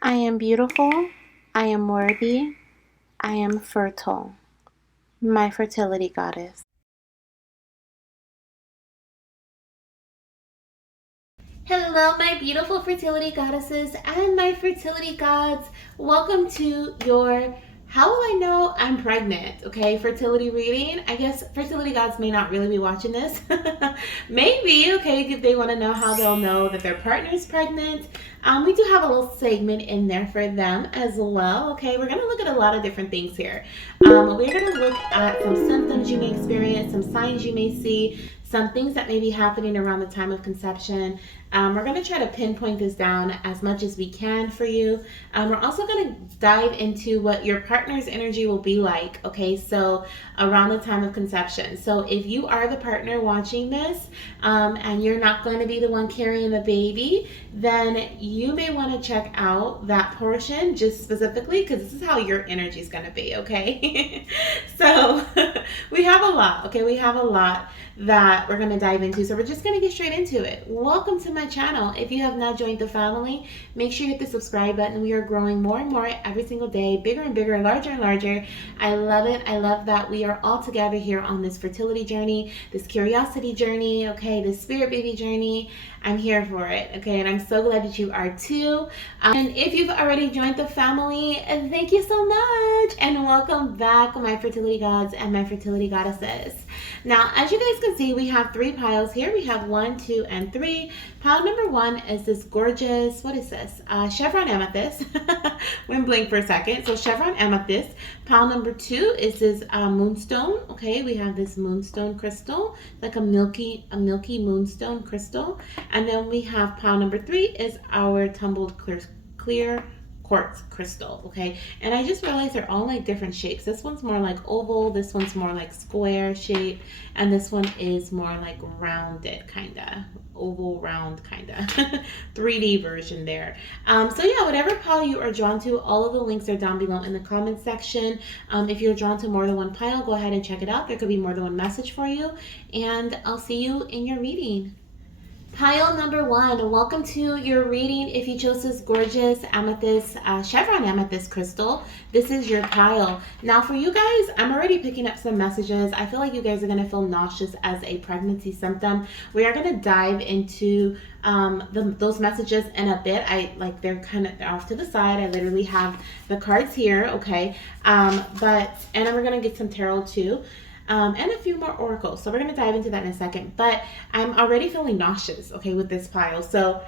I am beautiful. I am worthy. I am fertile. My fertility goddess. Hello, my beautiful fertility goddesses and my fertility gods. Welcome to your How Will I Know I'm Pregnant? Okay, fertility reading. I guess fertility gods may not really be watching this. Maybe, okay, if they want to know how they'll know that their partner's pregnant. We do have a little segment in there for them as well. Okay, we're going to look at a lot of different things here. We're going to look at some symptoms you may experience, some signs you may see, some things that may be happening around the time of conception. We're going to try to pinpoint this down as much as we can for you. We're also going to dive into what your partner's energy will be like, okay, so around the time of conception. So if you are the partner watching this and you're not going to be the one carrying the baby, then you may want to check out that portion just specifically because this is how your energy is going to be, okay? So we have a lot, okay? We have a lot that we're going to dive into. So we're just going to get straight into it. Welcome to my channel. If you have not joined the family, make sure you hit the subscribe button. We are growing more and more every single day, bigger and bigger, larger and larger. I love it. I love that we are all together here on this fertility journey, this curiosity journey, okay, this spirit baby journey. I'm here for it, okay, and I'm so glad that you are too. And if you've already joined the family, thank you so much, and welcome back, my fertility gods and my fertility goddesses. Now, as you guys can see, we have three piles here. We have 1, 2, and 3. Pile number 1 is this gorgeous, what is this? Chevron amethyst. Went blank for a second. So chevron amethyst. Pile number 2 is this moonstone. Okay, we have this moonstone crystal, like a milky moonstone crystal. And then we have pile number 3 is our tumbled clear quartz crystal. Okay, and I just realized they're all like different shapes. This one's more like oval, this one's more like square shape, and this one is more like rounded, kind of oval round, kind of 3D version there. So yeah, whatever pile you are drawn to, all of the links are down below in the comment section. If you're drawn to more than one pile, go ahead and check it out. There could be more than one message for you, and I'll see you in your reading. Pile number 1, welcome to your reading. If you chose this gorgeous amethyst, chevron amethyst crystal, this is your pile. Now for you guys, I'm already picking up some messages. I feel like you guys are going to feel nauseous as a pregnancy symptom. We are going to dive into those messages in a bit. They're off to the side. I literally have the cards here, okay? And then we're going to get some tarot too. And a few more oracles. So we're going to dive into that in a second. But I'm already feeling nauseous, okay, with this pile. So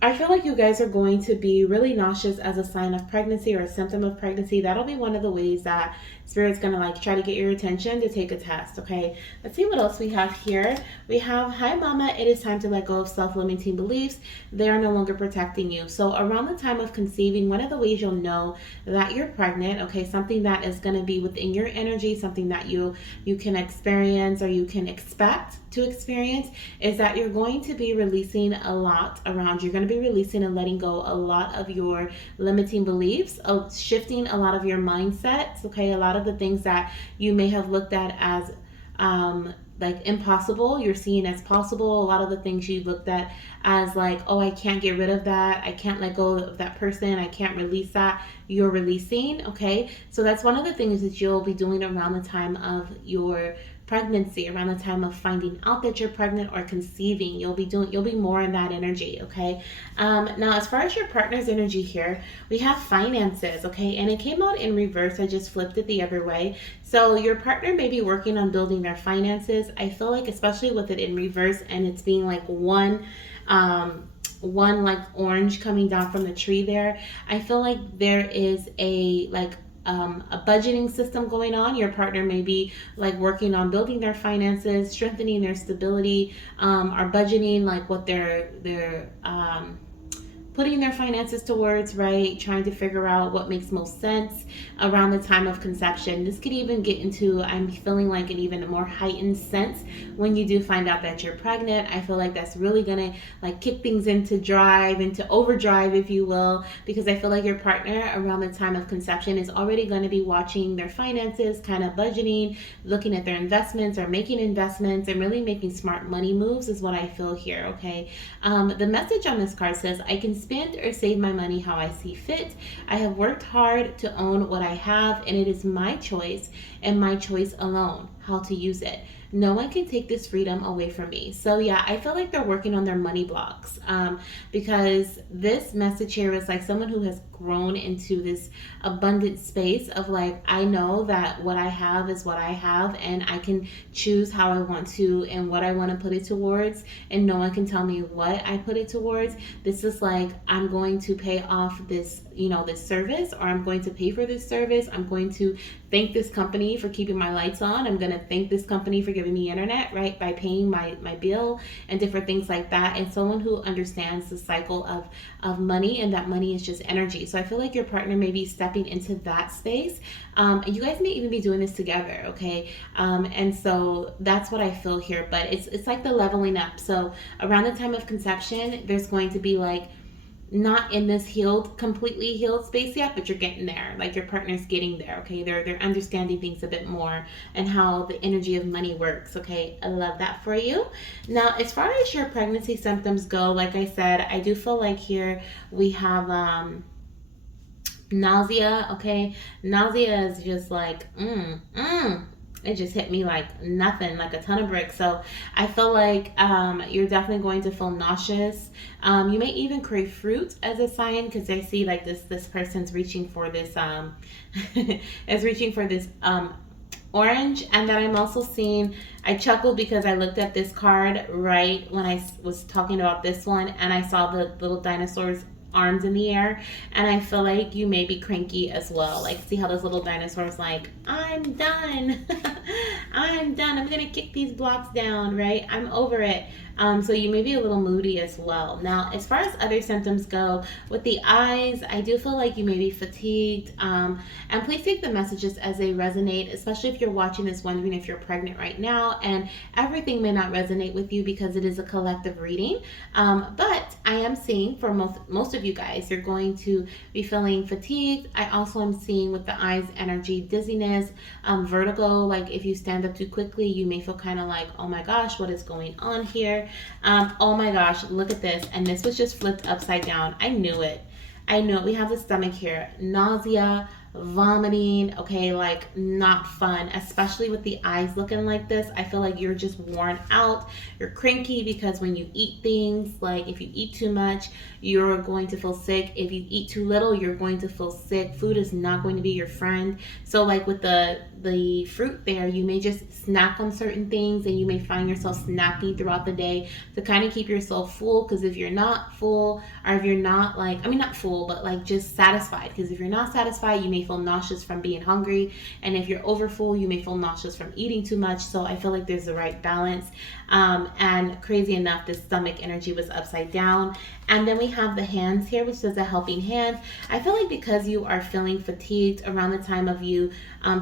I feel like you guys are going to be really nauseous as a sign of pregnancy or a symptom of pregnancy. That'll be one of the ways that Spirit's going to like try to get your attention to take a test, okay? Let's see what else we have here. We have, hi mama, it is time to let go of self-limiting beliefs. They are no longer protecting you. So around the time of conceiving, one of the ways you'll know that you're pregnant, okay, something that is going to be within your energy, something that you can experience or you can expect to experience, is that you're going to be releasing a lot around you. You're going to be releasing and letting go a lot of your limiting beliefs, of shifting a lot of your mindsets, okay? A lot of the things that you may have looked at as like impossible, you're seeing as possible. A lot of the things you looked at as like, oh, I can't get rid of that, I can't let go of that person, I can't release that, you're releasing, okay? So that's one of the things that you'll be doing around the time of your pregnancy, around the time of finding out that you're pregnant or conceiving. You'll be more in that energy, okay? Now as far as your partner's energy here, we have finances, okay? And it came out in reverse. I just flipped it the other way. So your partner may be working on building their finances. I feel like, especially with it in reverse and it's being like one like orange coming down from the tree there, I feel like there is a budgeting system going on. Your partner may be like working on building their finances, strengthening their stability, or budgeting like what they're putting their finances towards, right? Trying to figure out what makes most sense around the time of conception. This could even get into, I'm feeling like, an even more heightened sense when you do find out that you're pregnant. I feel like that's really gonna like kick things into overdrive, if you will, because I feel like your partner around the time of conception is already going to be watching their finances, kind of budgeting, looking at their investments or making investments and really making smart money moves is what I feel here, okay? The message on this card says, I can spend or save my money how I see fit. I have worked hard to own what I have, and it is my choice and my choice alone how to use it. No one can take this freedom away from me. So yeah, I feel like they're working on their money blocks, because this message here is like someone who has grown into this abundant space of like, I know that what I have is what I have, and I can choose how I want to and what I want to put it towards, and no one can tell me what I put it towards. This is like, I'm going to pay off this, this service, or I'm going to pay for this service. I'm going to thank this company for keeping my lights on. I'm going to thank this company for giving me internet, right, by paying my bill and different things like that. And someone who understands the cycle of money, and that money is just energy. So I feel like your partner may be stepping into that space, and you guys may even be doing this together, okay? And so that's what I feel here. But it's like the leveling up. So around the time of conception, there's going to be like, not in this completely healed space yet, but you're getting there. Like your partner's getting there, okay? They're understanding things a bit more and how the energy of money works, okay? I love that for you. Now, as far as your pregnancy symptoms go, like I said, I do feel like here we have nausea, okay? Nausea is just like, it just hit me like nothing, like a ton of bricks. So I feel like you're definitely going to feel nauseous. You may even crave fruit as a sign, because I see like this person's reaching for this is reaching for this orange. And then I'm also seeing, I chuckled because I looked at this card right when I was talking about this one, and I saw the little dinosaurs arms in the air, and I feel like you may be cranky as well. Like, see how this little dinosaur is like, I'm done. I'm done. I'm gonna kick these blocks down, right? I'm over it. So you may be a little moody as well. Now, as far as other symptoms go, with the eyes, I do feel like you may be fatigued. And please take the messages as they resonate, especially if you're watching this wondering if you're pregnant right now, and everything may not resonate with you because it is a collective reading. But I am seeing for most of you guys, you're going to be feeling fatigued. I also am seeing with the eyes energy, dizziness, vertigo. Like if you stand up too quickly, you may feel kind of like, oh my gosh, what is going on here? Oh my gosh, look at this. And this was just flipped upside down. I knew it. We have the stomach here. Nausea, vomiting, okay, like not fun, especially with the eyes looking like this. I feel like you're just worn out. You're cranky because when you eat things, like if you eat too much, you're going to feel sick. If you eat too little, you're going to feel sick. Food is not going to be your friend. So like with the fruit there, you may just snack on certain things, and you may find yourself snacking throughout the day to kind of keep yourself full. Because if you're not full, or if you're not like, I mean not full, but like just satisfied, because if you're not satisfied, you may feel nauseous from being hungry, and if you're over full, you may feel nauseous from eating too much. So I feel like there's the right balance. And crazy enough, this stomach energy was upside down. And then we have the hands here, which is a helping hand. I feel like because you are feeling fatigued around the time of you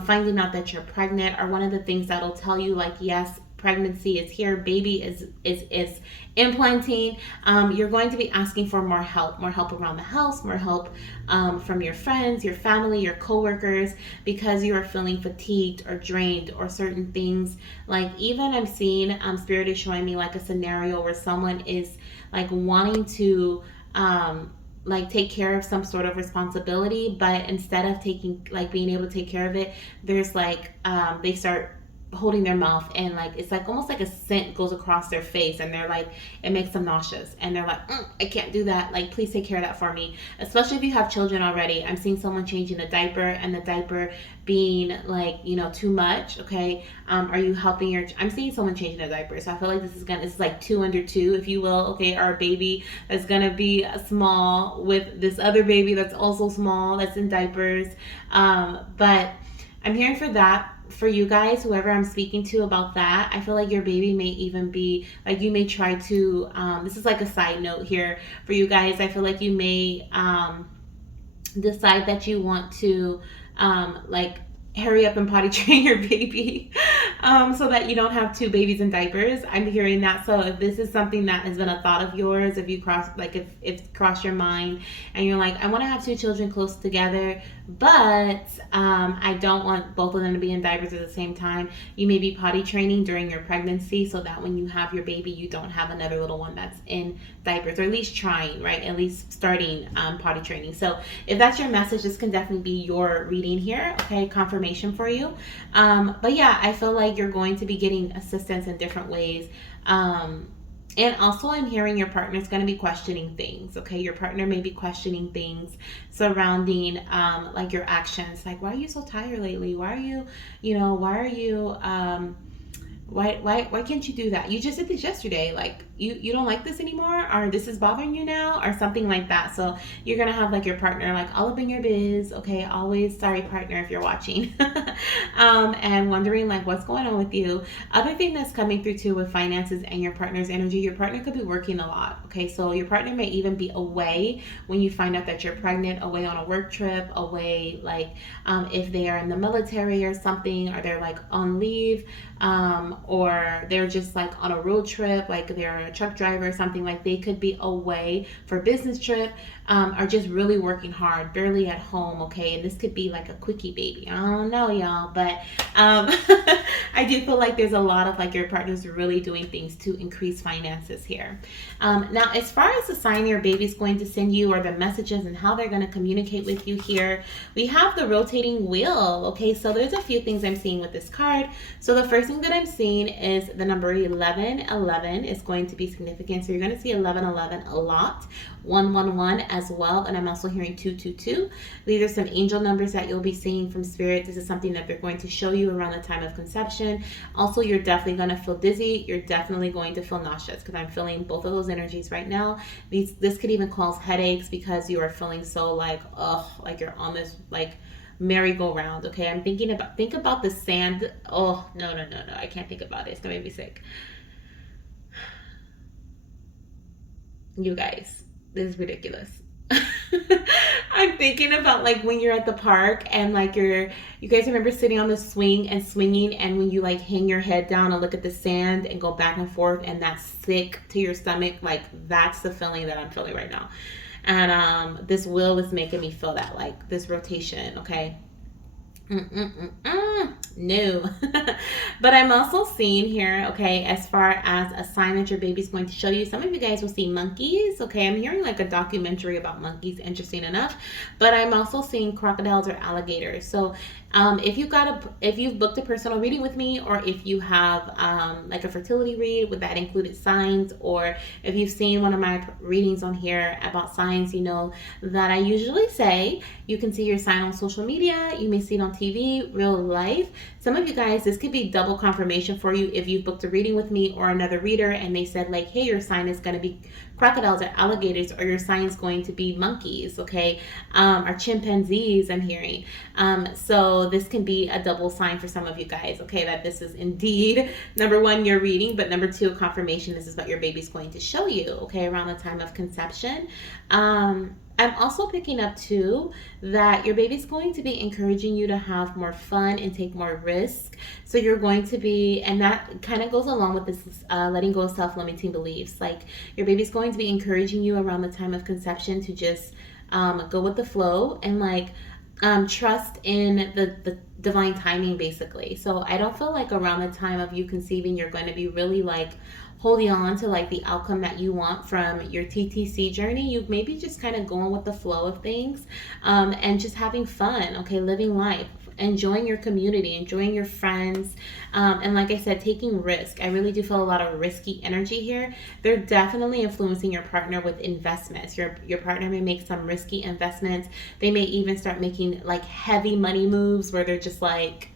finding out that you're pregnant, are one of the things that'll tell you like, yes, pregnancy is here, baby is implanting. You're going to be asking for more help around the house, more help from your friends, your family, your coworkers, because you are feeling fatigued or drained, or certain things. Like even I'm seeing Spirit is showing me like a scenario where someone is like wanting to like take care of some sort of responsibility, but instead of being able to take care of it, there's like they start holding their mouth, and like it's like almost like a scent goes across their face, and they're like, it makes them nauseous, and they're like, I can't do that, like please take care of that for me. Especially if you have children already. I'm seeing someone changing a diaper, and the diaper being like, too much. Okay, are you helping I'm seeing someone changing a diaper, so I feel like this is like 2 under 2, if you will. Okay, our baby that's gonna be small with this other baby that's also small, that's in diapers. But I'm hearing for that. For you guys, whoever I'm speaking to about that, I feel like your baby may even be like, you may try to this is like a side note here for you guys. I feel like you may decide that you want to like hurry up and potty train your baby so that you don't have 2 babies in diapers. I'm hearing that. So if this is something that has been a thought of yours, if you if crossed your mind, and you're like, I want to have 2 children close together, but I don't want both of them to be in diapers at the same time, you may be potty training during your pregnancy, so that when you have your baby, you don't have another little one that's in diapers, or at least trying, right? At least starting potty training. So if that's your message, this can definitely be your reading here, okay? Confirmation for you. But yeah, I feel like you're going to be getting assistance in different ways. And also, I'm hearing your partner's going to be questioning things, okay? Your partner may be questioning things surrounding like your actions. Like, why are you so tired lately? Why are you, why are you, why can't you do that? You just did this yesterday. Like, you don't like this anymore, or this is bothering you now, or something like that. So you're gonna have like your partner like all up in your biz, okay? Always, sorry partner if you're watching, and wondering like what's going on with you. Other thing that's coming through too with finances and your partner's energy, your partner could be working a lot, okay? So your partner may even be away when you find out that you're pregnant, away on a work trip, away like if they are in the military or something, or they're like on leave, or they're just like on a road trip, like they're a truck driver or something, like they could be away for business trip, are just really working hard, barely at home, okay? And this could be like a quickie baby. I don't know, y'all, but I do feel like there's a lot of like your partner's really doing things to increase finances here. Now, as far as the sign your baby's going to send you, or the messages and how they're going to communicate with you here, we have the rotating wheel, okay? So there's a few things I'm seeing with this card. So the first thing that I'm seeing is the number 1111 is going to be significant. So you're going to see 1111 a lot, 111 as well, and I'm also hearing 222. These are some angel numbers that you'll be seeing from spirit. This is something that they're going to show you around the time of conception. Also, you're definitely going to feel dizzy. You're definitely going to feel nauseous, because I'm feeling both of those energies right now. This could even cause headaches, because you are feeling so like, like you're on this like merry-go-round, okay? I'm think about the sand. Oh, no, I can't think about it. It's gonna make me sick. You guys, this is ridiculous. I'm thinking about like when you're at the park and like you guys remember sitting on the swing and swinging, and when you like hang your head down and look at the sand and go back and forth, and that's sick to your stomach. Like, that's the feeling that I'm feeling right now. And this wheel is making me feel that, like this rotation, okay? No. But I'm also seeing here, okay, as far as a sign that your baby's going to show you, some of you guys will see monkeys, okay? I'm hearing like a documentary about monkeys, interesting enough. But I'm also seeing crocodiles or alligators. So if you've booked a personal reading with me, or if you have like a fertility read with that included signs, or if you've seen one of my readings on here about signs, you know that I usually say you can see your sign on social media, you may see it on TV, real life. Some of you guys, this could be double confirmation for you if you've booked a reading with me or another reader, and they said like, hey, your sign is going to be crocodiles or alligators, or your sign's going to be monkeys, okay? Or chimpanzees, I'm hearing. So this can be a double sign for some of you guys, okay, that this is indeed, number one, your reading, but number two, confirmation, this is what your baby's going to show you, okay, around the time of conception. I'm also picking up too that your baby's going to be encouraging you to have more fun and take more risk. So you're going to be, and that kind of goes along with this letting go of self-limiting beliefs. Like, your baby's going to be encouraging you around the time of conception to just go with the flow, and like trust in the divine timing, basically. So I don't feel like around the time of you conceiving, you're going to be really like holding on to like the outcome that you want from your TTC journey. You maybe just kind of going with the flow of things, and just having fun, okay, living life, enjoying your community, enjoying your friends, and like I said, taking risk. I really do feel a lot of risky energy here. They're definitely influencing your partner with investments. Your partner may make some risky investments. They may even start making like heavy money moves where they're just like,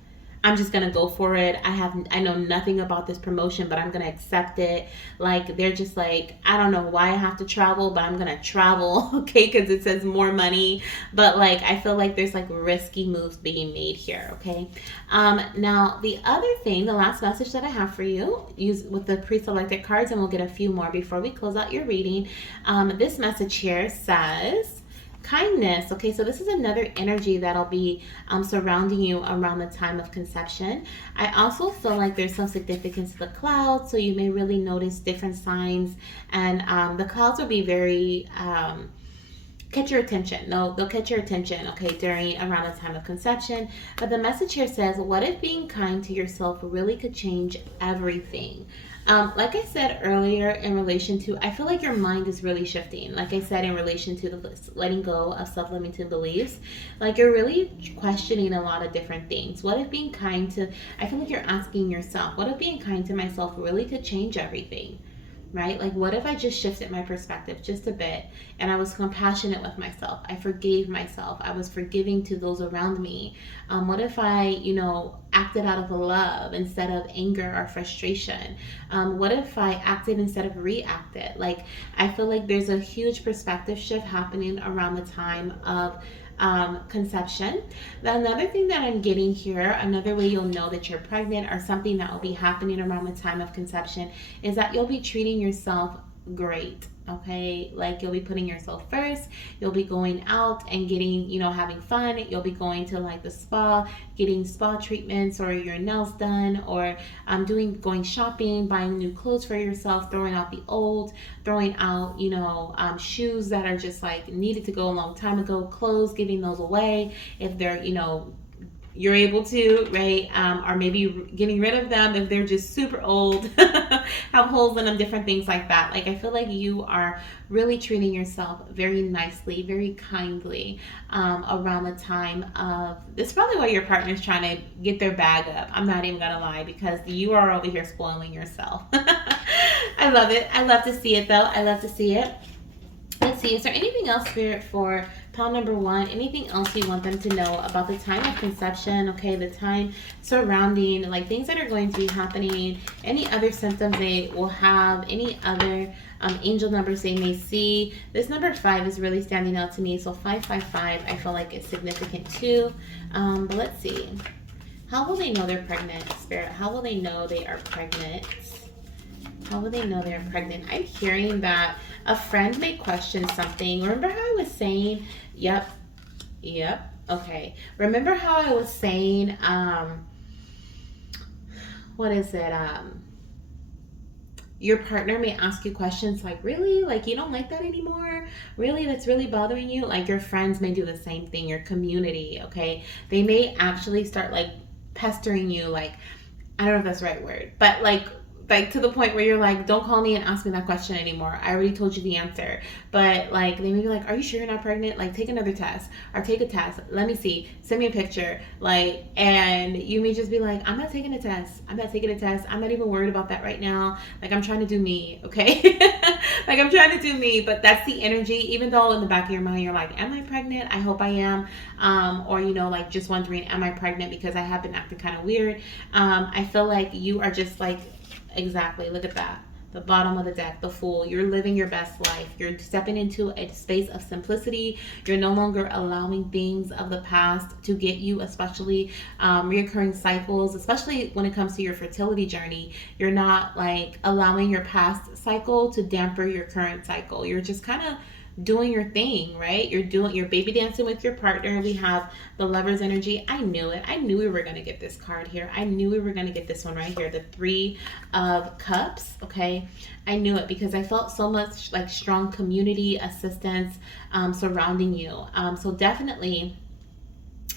I'm just gonna go for it. I know nothing about this promotion, but I'm gonna accept it. Like, they're just like, I don't know why I have to travel, but I'm gonna travel, okay, because it says more money. But like, I feel like there's like risky moves being made here, okay? Now the other thing, the last message that I have for you, use with the pre-selected cards, and we'll get a few more before we close out your reading. This message here says kindness. Okay, so this is another energy that'll be surrounding you around the time of conception. I also feel like there's some significance to the clouds, so you may really notice different signs, and the clouds will be very catch your attention. They'll catch your attention, okay, during around the time of conception. But the message here says, what if being kind to yourself really could change everything? Like I said earlier, in relation to, I feel like your mind is really shifting. Like I said, in relation to the letting go of self-limiting beliefs, like you're really questioning a lot of different things. What if being kind to, I feel like you're asking yourself, what if being kind to myself really could change everything? Right? Like, what if I just shifted my perspective just a bit and I was compassionate with myself? I forgave myself. I was forgiving to those around me. What if I, acted out of love instead of anger or frustration? What if I acted instead of reacted? Like, I feel like there's a huge perspective shift happening around the time of conception. Another thing that I'm getting here, another way you'll know that you're pregnant or something that will be happening around the time of conception, is that you'll be treating yourself great. Okay, like you'll be putting yourself first. You'll be going out and getting, having fun. You'll be going to like the spa, getting spa treatments or your nails done, or going shopping, buying new clothes for yourself, throwing out the old, throwing out, shoes that are just like needed to go a long time ago, clothes, giving those away if they're, you're able to, right? Or maybe getting rid of them if they're just super old, have holes in them, different things like that. Like, I feel like you are really treating yourself very nicely, very kindly around the time of, this is probably why your partner's trying to get their bag up. I'm not even gonna lie, because you are over here spoiling yourself. I love it. I love to see it though. I love to see it. Let's see, is there anything else, Spirit, for pile number 1? Anything else you want them to know about the time of conception, okay, the time surrounding, like things that are going to be happening, any other symptoms they will have, any other angel numbers they may see? This number 5 is really standing out to me, so 555, I feel like it's significant too. But let's see. How will they know they're pregnant, Spirit? How will they know they are pregnant? How will they know they're pregnant? I'm hearing that a friend may question something. Remember how I was saying, yep, okay. Remember how I was saying, what is it? Your partner may ask you questions like, really? Like, you don't like that anymore? Really? That's really bothering you? Like, your friends may do the same thing, your community, okay? They may actually start like pestering you, like, I don't know if that's the right word, but like to the point where you're like, don't call me and ask me that question anymore. I already told you the answer. But like, they may be like, are you sure you're not pregnant? Like, take another test or take a test. Let me see. Send me a picture. Like, and you may just be like, I'm not taking a test. I'm not taking a test. I'm not even worried about that right now. Like, I'm trying to do me. Okay. Like, I'm trying to do me, but that's the energy. Even though in the back of your mind, you're like, am I pregnant? I hope I am. Or, like just wondering, am I pregnant? Because I have been acting kind of weird. I feel like you are just like, exactly. Look at that. The bottom of the deck, the Fool. You're living your best life. You're stepping into a space of simplicity. You're no longer allowing things of the past to get you, especially reoccurring cycles, especially when it comes to your fertility journey. You're not like allowing your past cycle to damper your current cycle. You're just kind of doing your thing, right? You're baby dancing with your partner. We have the Lover's energy. I knew it. I knew we were going to get this card here. I knew we were going to get this one right here, the 3 of Cups, okay? I knew it because I felt so much like strong community assistance surrounding you. So definitely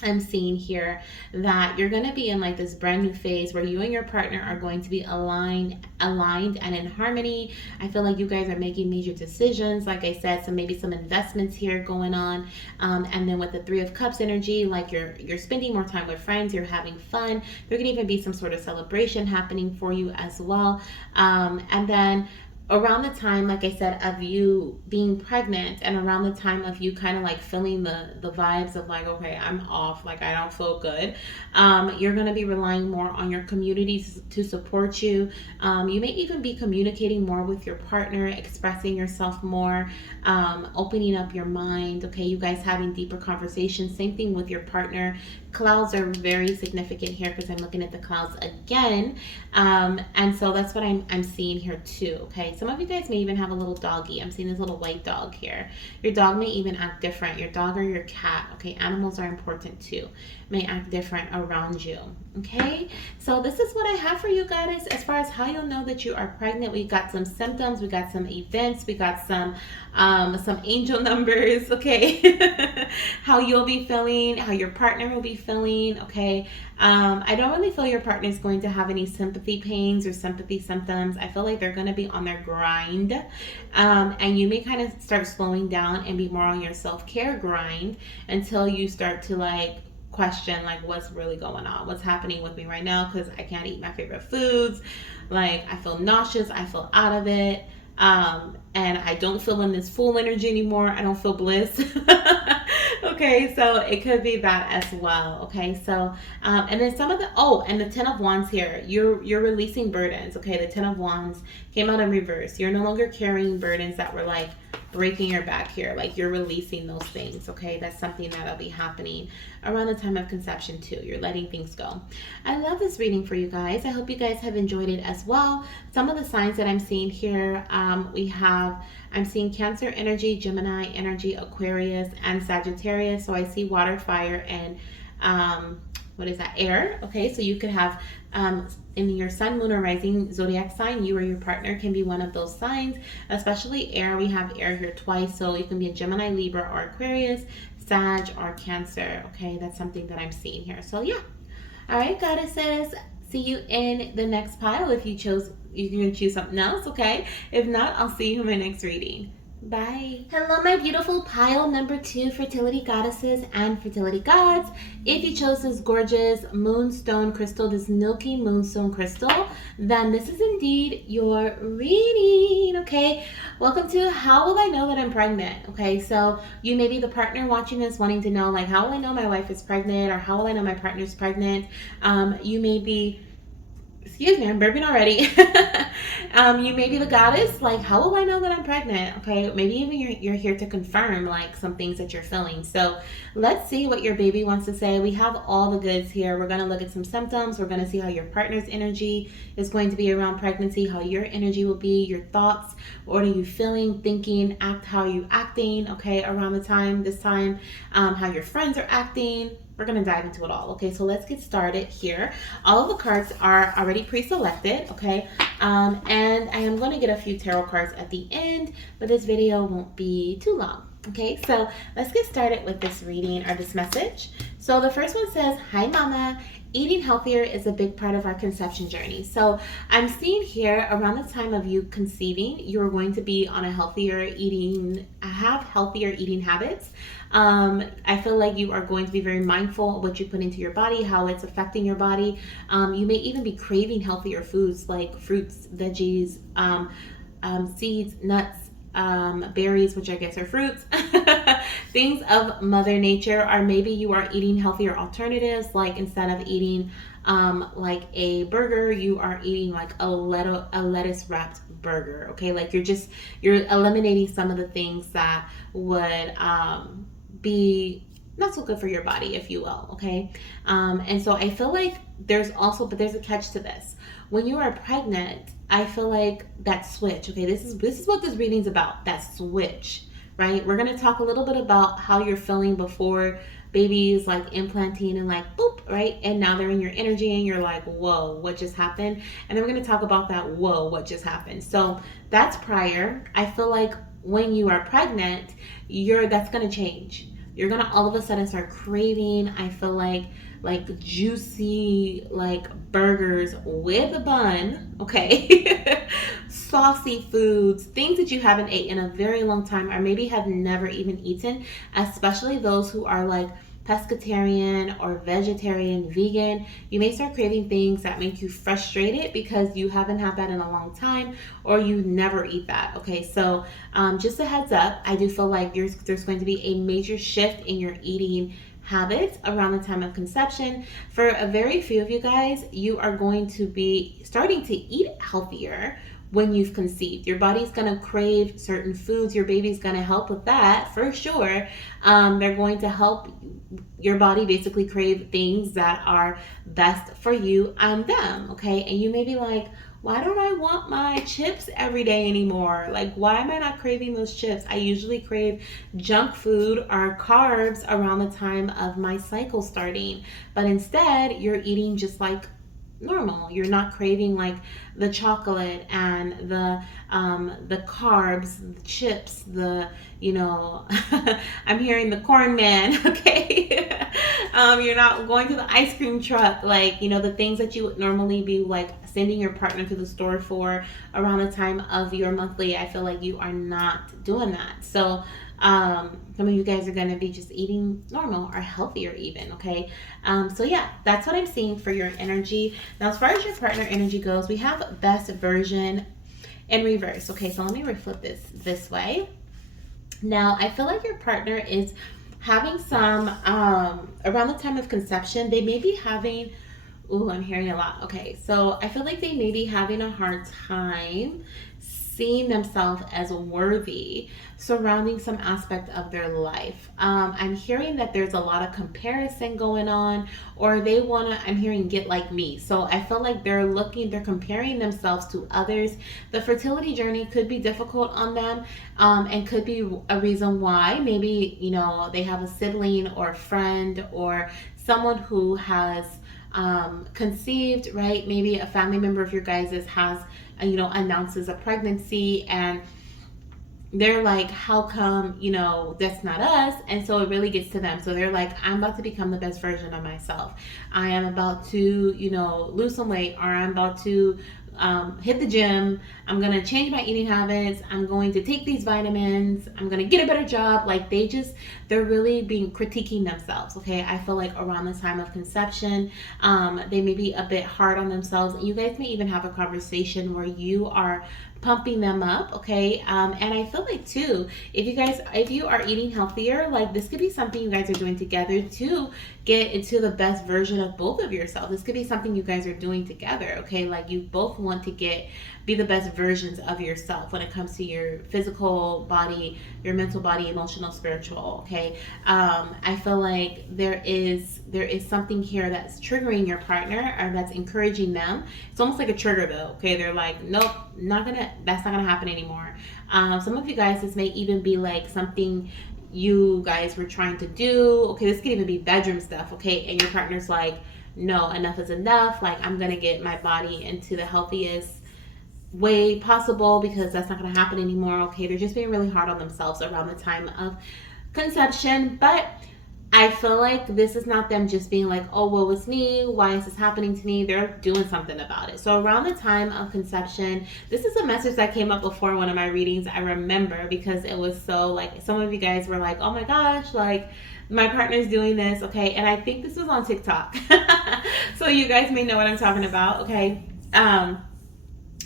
I'm seeing here that you're going to be in like this brand new phase where you and your partner are going to be aligned and in harmony. I feel like you guys are making major decisions. Like I said, maybe some investments here going on. And then with the 3 of Cups energy, like you're spending more time with friends, you're having fun. There can even be some sort of celebration happening for you as well. And then around the time, like I said, of you being pregnant and around the time of you kind of like feeling the vibes of like, okay, I'm off, like I don't feel good, you're going to be relying more on your community to support you. You may even be communicating more with your partner, expressing yourself more, opening up your mind, okay, you guys having deeper conversations. Same thing with your partner, clouds are very significant here because I'm looking at the clouds again. And so that's what I'm seeing here too, okay? Some of you guys may even have a little doggy. I'm seeing this little white dog here. Your dog may even act different. Your dog or your cat, okay? Animals are important too. May act different around you, okay? So this is what I have for you guys as far as how you'll know that you are pregnant. We got some symptoms, we got some events, we got some angel numbers, okay? How you'll be feeling, how your partner will be feeling, okay? I don't really feel your partner is going to have any sympathy pains or sympathy symptoms. I feel like they're going to be on their grind, and you may kind of start slowing down and be more on your self-care grind until you start to like question like what's really going on, what's happening with me right now, because I can't eat my favorite foods, like I feel nauseous, I feel out of it, and I don't feel in this full energy anymore, I don't feel bliss. Okay, so it could be that as well. Okay, so and then some of the and the Ten of Wands here, you're releasing burdens. Okay, the Ten of Wands came out in reverse. You're no longer carrying burdens that were like breaking your back here, like you're releasing those things. Okay, that's something that'll be happening around the time of conception too. You're letting things go. I love this reading for you guys. I hope you guys have enjoyed it as well. Some of the signs that I'm seeing here, I'm seeing Cancer energy, Gemini energy, Aquarius, and Sagittarius. So I see water, fire, and what is that? Air. Okay, so you could have in your sun, moon, or rising zodiac sign, you or your partner can be one of those signs, especially air. We have air here twice, so you can be a Gemini, Libra, or Aquarius, Sag, or Cancer. Okay, that's something that I'm seeing here. So yeah. All right, goddesses. See you in the next pile. If you chose, you can choose something else, okay? If not, I'll see you in my next reading. Bye. Hello, my beautiful pile number 2 fertility goddesses and fertility gods. If you chose this gorgeous moonstone crystal, this milky moonstone crystal, then this is indeed your reading, okay? Welcome to How Will I Know That I'm Pregnant? Okay, so you may be the partner watching this wanting to know, like, how will I know my wife is pregnant, or how will I know my partner's pregnant? You may be, excuse me, I'm burping already. You may be the goddess, like, how will I know that I'm pregnant? Okay, maybe even you're here to confirm like some things that you're feeling. So let's see what your baby wants to say. We have all the goods here. We're going to look at some symptoms. We're going to see how your partner's energy is going to be around pregnancy, how your energy will be, your thoughts, what are you feeling, thinking, how are you acting, okay, around this time, how your friends are acting. We're going to dive into it all. Okay, so let's get started here. All of the cards are already pre-selected, okay? And I am going to get a few tarot cards at the end, but this video won't be too long. Okay, so let's get started with this reading or this message. So the first one says, "Hi Mama, eating healthier is a big part of our conception journey." So I'm seeing here around the time of you conceiving, you're going to be on have healthier eating habits. I feel like you are going to be very mindful of what you put into your body, how it's affecting your body. You may even be craving healthier foods like fruits, veggies, seeds, nuts, berries, which I guess are fruits, things of Mother Nature, or maybe you are eating healthier alternatives, like instead of eating like a burger, you are eating like a lettuce wrapped burger. Okay, like you're eliminating some of the things that would be not so good for your body, if you will. Okay, and so I feel like there's a catch to this. When you are pregnant, I feel like that switch, okay, this is what this reading's about, that switch, right? We're going to talk a little bit about how you're feeling before babies like implanting and like boop, right? And now they're in your energy and you're like, whoa, what just happened? And then we're going to talk about that, whoa, what just happened? So that's prior. I feel like when you are pregnant, that's going to change. You're going to all of a sudden start craving, I feel like juicy, like burgers with a bun, okay? Saucy foods, things that you haven't eaten in a very long time, or maybe have never even eaten, especially those who are like pescatarian or vegetarian, vegan. You may start craving things that make you frustrated because you haven't had that in a long time, or you never eat that. Okay, so just a heads up, I do feel like there's going to be a major shift in your eating habits around the time of conception. For a very few of you guys, you are going to be starting to eat healthier when you've conceived. Your body's going to crave certain foods. Your baby's going to help with that for sure. They're going to help your body basically crave things that are best for you and them, okay? And you may be like, why don't I want my chips every day anymore? Like, why am I not craving those chips? I usually crave junk food or carbs around the time of my cycle starting. But instead, you're eating just like normal. You're not craving like the chocolate and the carbs, the chips, the I'm hearing the corn man, okay? You're not going to the ice cream truck, like the things that you would normally be like sending your partner to the store for around the time of your monthly. I feel like you are not doing that. So some of you guys are going to be just eating normal or healthier even, okay? So yeah, that's what I'm seeing for your energy. Now, as far as your partner energy goes, we have best version in reverse. Okay, so let me reflip this way. Now, I feel like your partner is having some, around the time of conception, they may be having, ooh, I'm hearing a lot. Okay, so I feel like they may be having a hard time seeing themselves as worthy surrounding some aspect of their life. I'm hearing that there's a lot of comparison going on, or they want to, I'm hearing get like me. So I feel like they're comparing themselves to others. The fertility journey could be difficult on them, and could be a reason why. Maybe, they have a sibling or a friend or someone who has conceived, right? Maybe a family member of your guys's has, announces a pregnancy, and they're like, how come, that's not us? And so it really gets to them. So they're like, I'm about to become the best version of myself. I am about to, lose some weight, or I'm about to hit the gym. I'm going to change my eating habits. I'm going to take these vitamins. I'm going to get a better job. Like they're really being critiquing themselves. Okay. I feel like around the time of conception, they may be a bit hard on themselves. You guys may even have a conversation where you are pumping them up, okay? And I feel like too, if you are eating healthier, like this could be something you guys are doing together to get into the best version of both of yourself. This could be something you guys are doing together, okay? Like you both want to be the best versions of yourself when it comes to your physical body, your mental body, emotional, spiritual, okay? I feel like there is something here that's triggering your partner, or that's encouraging them. It's almost like a trigger though, okay? They're like, nope, that's not gonna happen anymore. Some of you guys, this may even be like something you guys were trying to do. Okay, this could even be bedroom stuff, okay? And your partner's like, no, enough is enough. Like, I'm gonna get my body into the healthiest way possible, because that's not going to happen anymore. Okay, they're just being really hard on themselves around the time of conception. But I feel like this is not them just being like, oh, well, it's me, why is this happening to me? They're doing something about it. So around the time of conception, this is a message that came up before one of my readings, I remember, because it was so like, some of you guys were like, oh my gosh, like my partner's doing this, okay? And I think this was on TikTok. So you guys may know what I'm talking about, okay?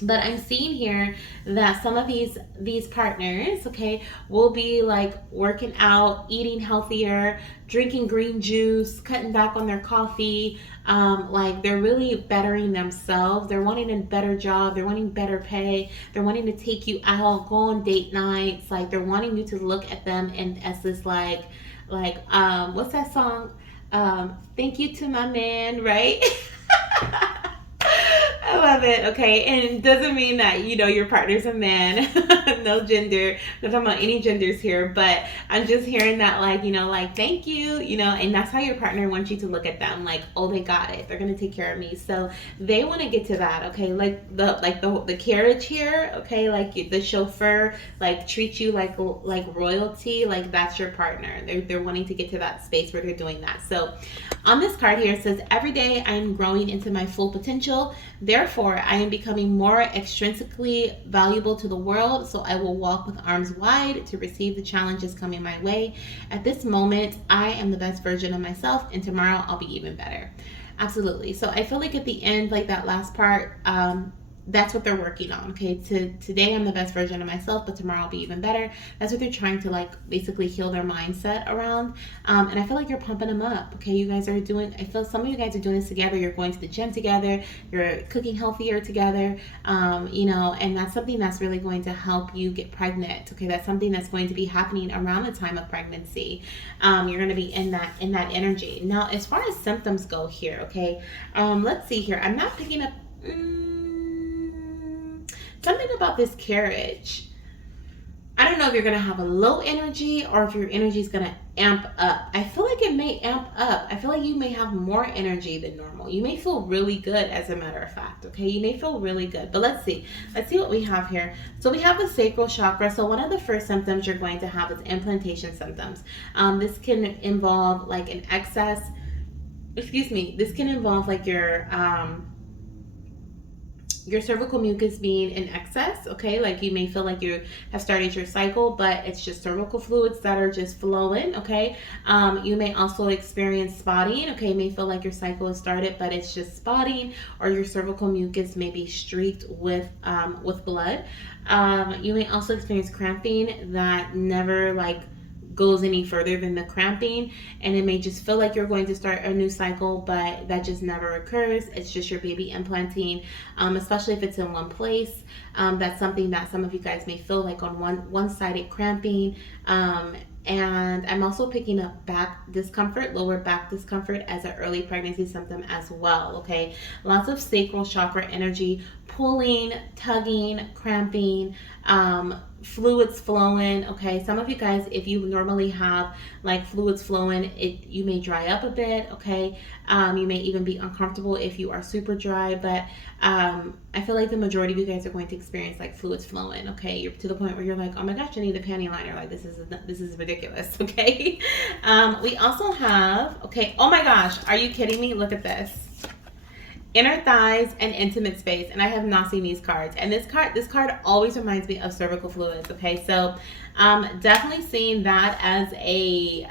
But I'm seeing here that some of these partners, okay, will be like working out, eating healthier, drinking green juice, cutting back on their coffee. Like they're really bettering themselves. They're wanting a better job. They're wanting better pay. They're wanting to take you out, go on date nights. Like they're wanting you to look at them and as this like what's that song? Thank you to my man, right? I love it. Okay, and it doesn't mean that your partner's a man. No gender. I'm not talking about any genders here, but I'm just hearing that like thank you, and that's how your partner wants you to look at them. Like, oh, they got it. They're gonna take care of me. So they want to get to that. Okay, like the carriage here. Okay, like the chauffeur like treats you like royalty. Like that's your partner. They're wanting to get to that space where they're doing that. So on this card here it says, every day I am growing into my full potential. Therefore, I am becoming more extrinsically valuable to the world, so I will walk with arms wide to receive the challenges coming my way. At this moment, I am the best version of myself, and tomorrow I'll be even better. Absolutely. So I feel like at the end, like that last part, that's what they're working on. Okay, today I'm the best version of myself, but tomorrow I'll be even better. That's what they're trying to like basically heal their mindset around. And I feel like you're pumping them up. Okay, you guys are doing, I feel some of you guys are doing this together. You're going to the gym together, you're cooking healthier together, and that's something that's really going to help you get pregnant. Okay, that's something that's going to be happening around the time of pregnancy. You're going to be in that energy. Now, as far as symptoms go here, okay, let's see here. I'm not picking up something about this carriage. I don't know if you're going to have a low energy or if your energy is going to amp up. I feel like it may amp up. I feel like you may have more energy than normal. You may feel really good, as a matter of fact. Okay, you may feel really good. But let's see what we have here. So we have the sacral chakra. So one of the first symptoms you're going to have is implantation symptoms. This can involve like an excess. This can involve like your cervical mucus being in excess. Okay, like you may feel like you have started your cycle, but it's just cervical fluids that are just flowing. Okay, you may also experience spotting. Okay, you may feel like your cycle has started, but it's just spotting, or your cervical mucus may be streaked with blood. You may also experience cramping that never like goes any further than the cramping, and it may just feel like you're going to start a new cycle, but that just never occurs. It's just your baby implanting, especially if it's in one place. That's something that some of you guys may feel like on one-sided cramping. And I'm also picking up back discomfort, lower back discomfort as an early pregnancy symptom as well. Okay, lots of sacral chakra energy, pulling, tugging, cramping, fluids flowing. Okay, some of you guys, if you normally have like fluids flowing, you may dry up a bit. Okay, you may even be uncomfortable if you are super dry, but I feel like the majority of you guys are going to experience like fluids flowing. Okay, you're to the point where you're like, oh my gosh, I need a panty liner. Like this is ridiculous. Okay, we also have, okay, oh my gosh, are you kidding me? Look at this. Inner thighs and intimate space, and I have not seen these cards, and this card always reminds me of cervical fluids. Okay, so definitely seeing that as a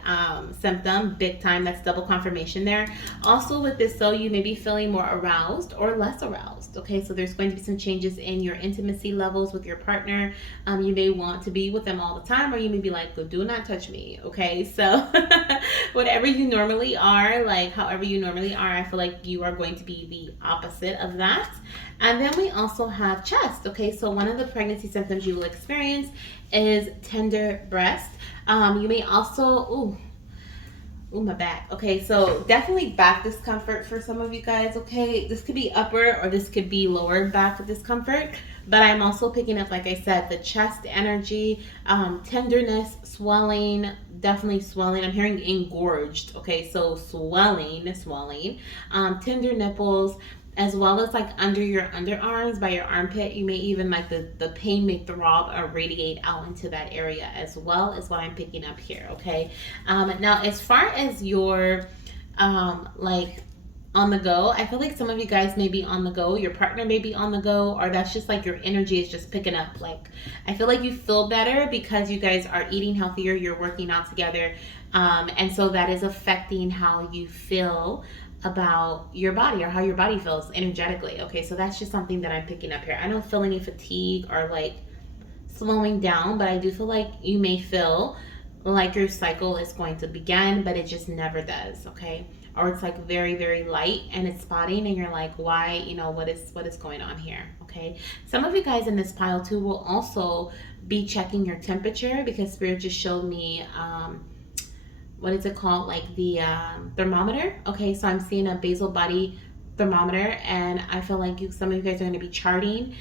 symptom, big time. That's double confirmation there. Also with this, so you may be feeling more aroused or less aroused. Okay, so there's going to be some changes in your intimacy levels with your partner. You may want to be with them all the time, or you may be like, do not touch me. Okay, so whatever you normally are, like however you normally are, I feel like you are going to be the opposite of that. And then we also have chest. Okay, so one of the pregnancy symptoms you will experience is tender breast. You may also, my back. Okay, so definitely back discomfort for some of you guys. Okay, this could be upper or this could be lower back discomfort, but I'm also picking up, like I said, the chest energy, tenderness, swelling, definitely swelling. I'm hearing engorged. Okay, so swelling, tender nipples, as well as like under your underarms by your armpit. You may even like the pain may throb or radiate out into that area as well, is what I'm picking up here. Okay, now as far as your like on the go, I feel like some of you guys may be on the go, your partner may be on the go, or that's just like your energy is just picking up. Like I feel like you feel better because you guys are eating healthier, you're working out together, and so that is affecting how you feel about your body, or how your body feels energetically. Okay, so that's just something that I'm picking up here. I don't feel any fatigue or like slowing down, but I do feel like you may feel like your cycle is going to begin, but it just never does. Okay, or it's like very, very light and it's spotting, and you're like, why, what is going on here? Okay, some of you guys in this pile too will also be checking your temperature, because Spirit just showed me what is it called, like the thermometer. Okay, so I'm seeing a basal body thermometer, and I feel like some of you guys are going to be charting.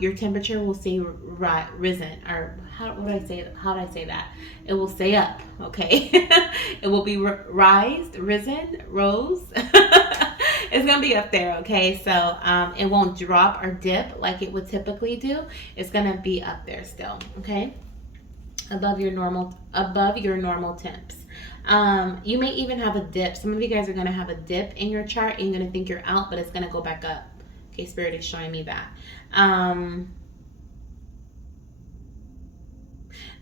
Your temperature will say risen, or how did I say that? It will say up. Okay, it will be risen, rose. It's gonna be up there. Okay, so it won't drop or dip like it would typically do. It's gonna be up there still. Okay, above your normal temps. You may even have a dip. Some of you guys are going to have a dip in your chart, and you're going to think you're out, but it's going to go back up. Okay, Spirit is showing me that.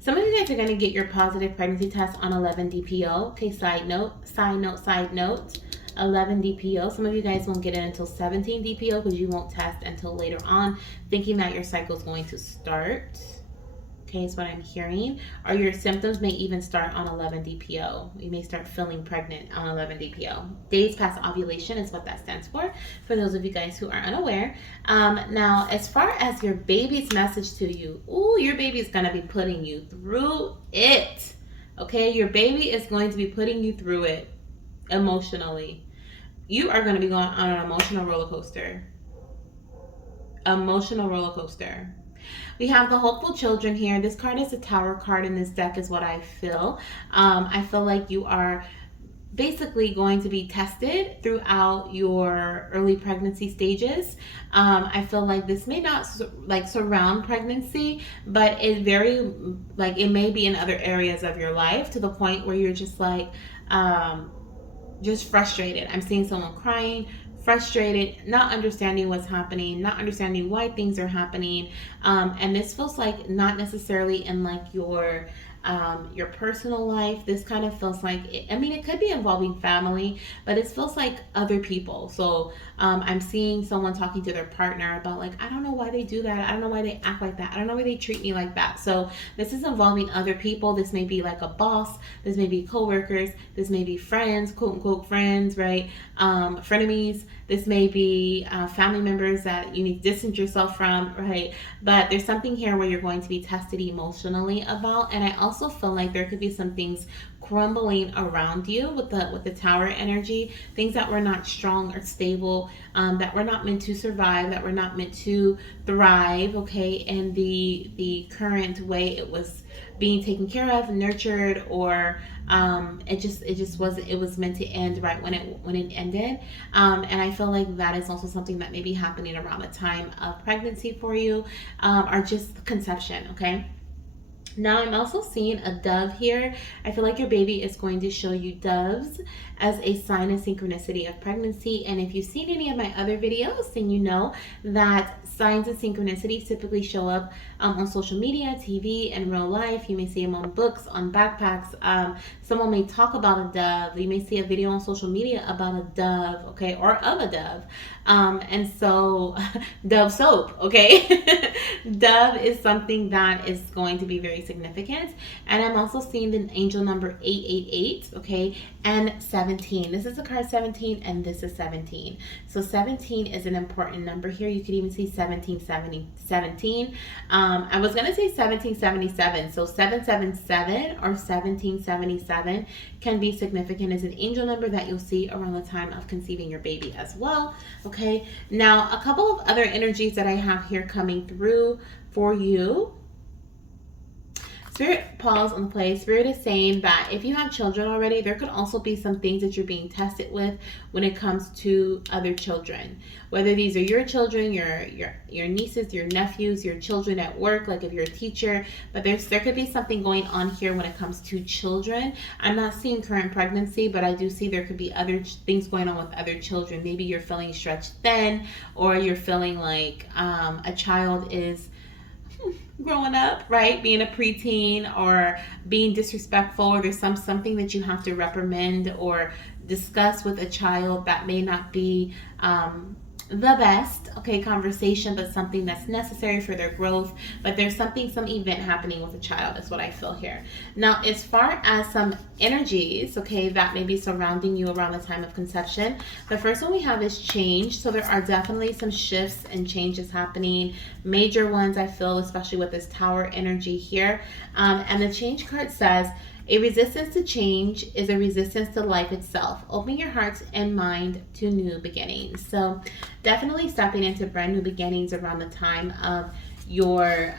Some of you guys are going to get your positive pregnancy test on 11 DPO. Okay, side note. 11 DPO. Some of you guys won't get it until 17 DPO because you won't test until later on, thinking that your cycle is going to start. Okay, is what I'm hearing. Or your symptoms may even start on 11 DPO. You may start feeling pregnant on 11 DPO. Days past ovulation is what that stands for those of you guys who are unaware. Now, as far as your baby's message to you, your baby is going to be putting you through it. Okay, your baby is going to be putting you through it emotionally. You are going to be going on an emotional roller coaster. Emotional roller coaster. We have the hopeful children here. This card is a tower card in this deck is what I feel. I feel like you are basically going to be tested throughout your early pregnancy stages. I feel like this may not surround pregnancy, but it may be in other areas of your life to the point where you're just just frustrated. I'm seeing someone crying, frustrated, not understanding what's happening, not understanding why things are happening. And this feels like not necessarily in your personal life. This kind of feels like, it could be involving family, but it feels like other people. So I'm seeing someone talking to their partner about I don't know why they do that. I don't know why they act like that. I don't know why they treat me like that. So this is involving other people. This may be like a boss. This may be coworkers. This may be friends, quote unquote friends, right? Frenemies. This may be family members that you need to distance yourself from, right? But there's something here where you're going to be tested emotionally about. And I also feel like there could be some things crumbling around you with the tower energy, things that were not strong or stable, that were not meant to survive, that were not meant to thrive, okay, and the current way it was being taken care of, nurtured, or it just wasn't. It was meant to end right when it ended, and I feel like that is also something that may be happening around the time of pregnancy for you, or just conception, okay. Now I'm also seeing a dove here. I feel like your baby is going to show you doves as a sign of synchronicity of pregnancy. And if you've seen any of my other videos, then you know that signs of synchronicity typically show up on social media, TV, and real life. You may see them on books, on backpacks. Someone may talk about a dove. You may see a video on social media about a dove, okay, or of a dove. And so dove soap, okay. Dove is something that is going to be very significant. And I'm also seeing the angel number 888, okay, and 17. This is the card 17, and this is 17. So 17 is an important number here. You could even see 1777. I was going to say 1777. So 777 or 1777 can be significant as an angel number that you'll see around the time of conceiving your baby as well. Okay, now a couple of other energies that I have here coming through for you. Spirit, pause on the play. Spirit is saying that if you have children already, there could also be some things that you're being tested with when it comes to other children. Whether these are your children, your nieces, your nephews, your children at work, like if you're a teacher, but there could be something going on here when it comes to children. I'm not seeing current pregnancy, but I do see there could be other things going on with other children. Maybe you're feeling stretched thin, or you're feeling like a child is growing up, right? Being a preteen, or being disrespectful, or there's something that you have to reprimand or discuss with a child that may not be the best, okay, conversation, but something that's necessary for their growth. But there's some event happening with a child is what I feel here. Now, as far as some energies, okay, that may be surrounding you around the time of conception, the first one we have is change. So there are definitely some shifts and changes happening, major ones I feel, especially with this tower energy here. And the change card says, a resistance to change is a resistance to life itself. Open your hearts and mind to new beginnings. So definitely stepping into brand new beginnings around the time of your,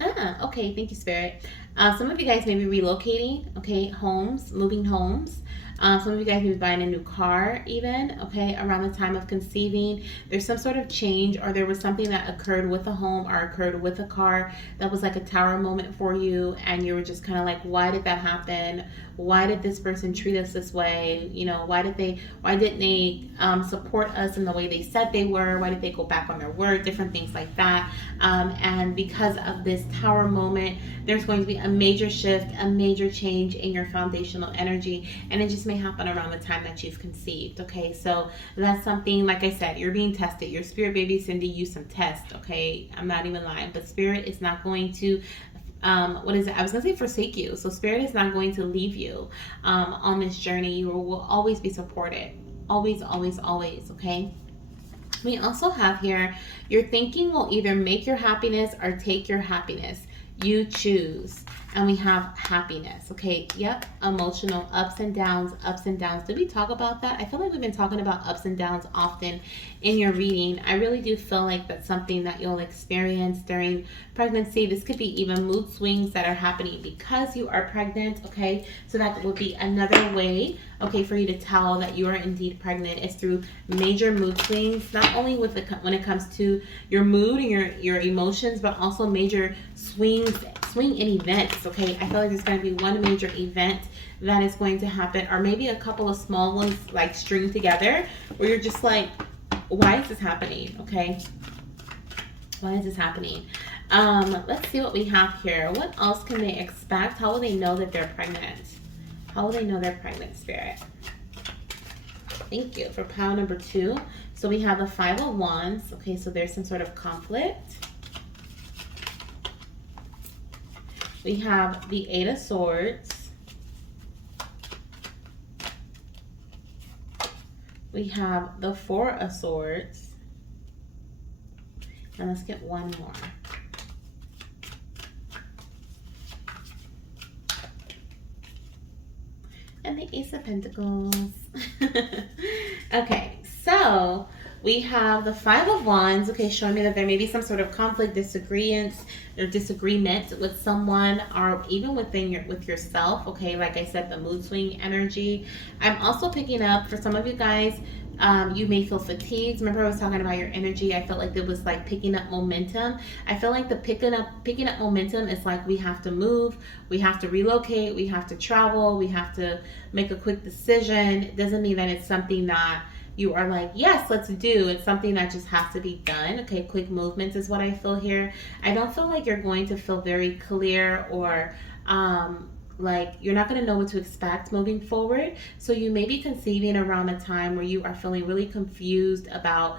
okay, thank you, Spirit. Some of you guys may be relocating, okay, homes, moving homes. Some of you guys may be buying a new car even, okay, around the time of conceiving. There's some sort of change, or there was something that occurred with a home or occurred with a car that was like a tower moment for you, and you were just kind of like, why did that happen? Why did this person treat us this way? You know, why didn't they support us in the way they said they were? Why did they go back on their word? Different things like that. And because of this tower moment, there's going to be a major shift, a major change in your foundational energy. And it just changes may happen around the time that you've conceived, okay? So that's something, like I said, you're being tested. Your spirit baby is sending you some tests, okay? I'm not even lying, but spirit is not going to what is it? I was gonna say forsake you. So spirit is not going to leave you on this journey. You will always be supported. Always, always, always, okay? We also have here, your thinking will either make your happiness or take your happiness. You choose. And we have happiness, okay? Yep, emotional ups and downs, ups and downs. Did we talk about that? I feel like we've been talking about ups and downs often in your reading. I really do feel like that's something that you'll experience during pregnancy. This could be even mood swings that are happening because you are pregnant, okay? So that would be another way, okay, for you to tell that you are indeed pregnant is through major mood swings, not only with when it comes to your mood and your emotions, but also major swing in events, okay? I feel like there's going to be one major event that is going to happen, or maybe a couple of small ones like string together where you're just like, why is this happening, okay? Why is this happening? Let's see what we have here. What else can they expect? How will they know that they're pregnant? How will they know they're pregnant, Spirit? Thank you for pile number 2. So we have the 5 of Wands. Okay, so there's some sort of conflict. We have the 8 of Swords. We have the 4 of Swords. And let's get one more. And the Ace of Pentacles. Okay, so we have the 5 of Wands, okay, showing me that there may be some sort of conflict, disagreement with someone, or even with yourself, okay? Like I said, the mood swing energy. I'm also picking up, for some of you guys, you may feel fatigued. Remember I was talking about your energy. I felt like it was like picking up momentum. I feel like the picking up momentum is like we have to move, we have to relocate, we have to travel, we have to make a quick decision. It doesn't mean that it's something that you are like, yes, let's do. It's something that just has to be done. Okay, quick movements is what I feel here. I don't feel like you're going to feel very clear or like you're not going to know what to expect moving forward. So you may be conceiving around a time where you are feeling really confused about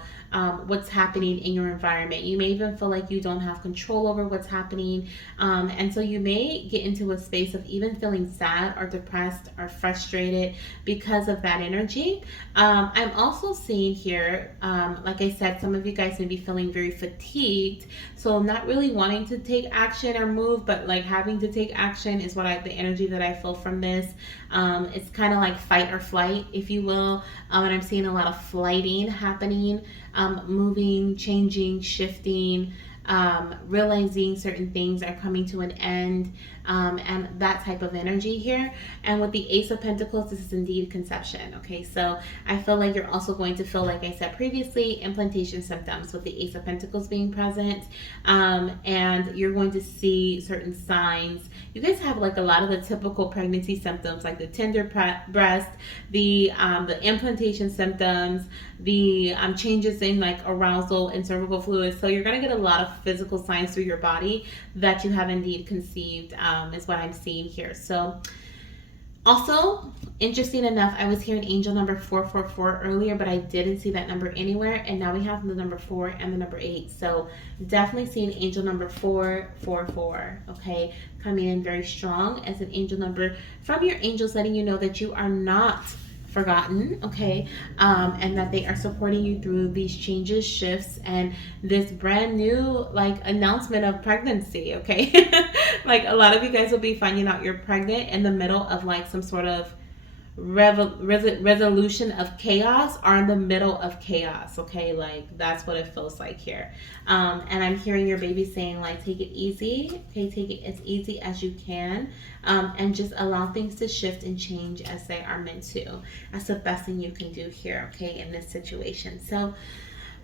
what's happening in your environment. You may even feel like you don't have control over what's happening. And so you may get into a space of even feeling sad or depressed or frustrated because of that energy. I'm also seeing here, like I said, some of you guys may be feeling very fatigued. So not really wanting to take action or move, but like having to take action is the energy that I feel from this. It's kind of like fight or flight, if you will. And I'm seeing a lot of flighting happening, moving, changing, shifting, realizing certain things are coming to an end, and that type of energy here. And with the Ace of Pentacles, this is indeed conception. Okay, so I feel like you're also going to feel, like I said previously, implantation symptoms with the Ace of Pentacles being present, and you're going to see certain signs. You guys have like a lot of the typical pregnancy symptoms, like the tender breast, the implantation symptoms, the changes in like arousal and cervical fluid. So you're going to get a lot of physical signs through your body that you have indeed conceived, is what I'm seeing here. So also, interesting enough, I was hearing angel number 444 earlier, but I didn't see that number anywhere. And now we have the number 4 and the number 8. So definitely seeing angel number 444, okay, coming in very strong as an angel number from your angels, letting you know that you are not forgotten, okay, and that they are supporting you through these changes, shifts, and this brand new like announcement of pregnancy, okay. Like a lot of you guys will be finding out you're pregnant in the middle of like some sort of resolution of chaos, or in the middle of chaos, okay. Like that's what it feels like here. And I'm hearing your baby saying like, take it easy, okay, take it as easy as you can, and just allow things to shift and change as they are meant to. That's the best thing you can do here, okay, in this situation. So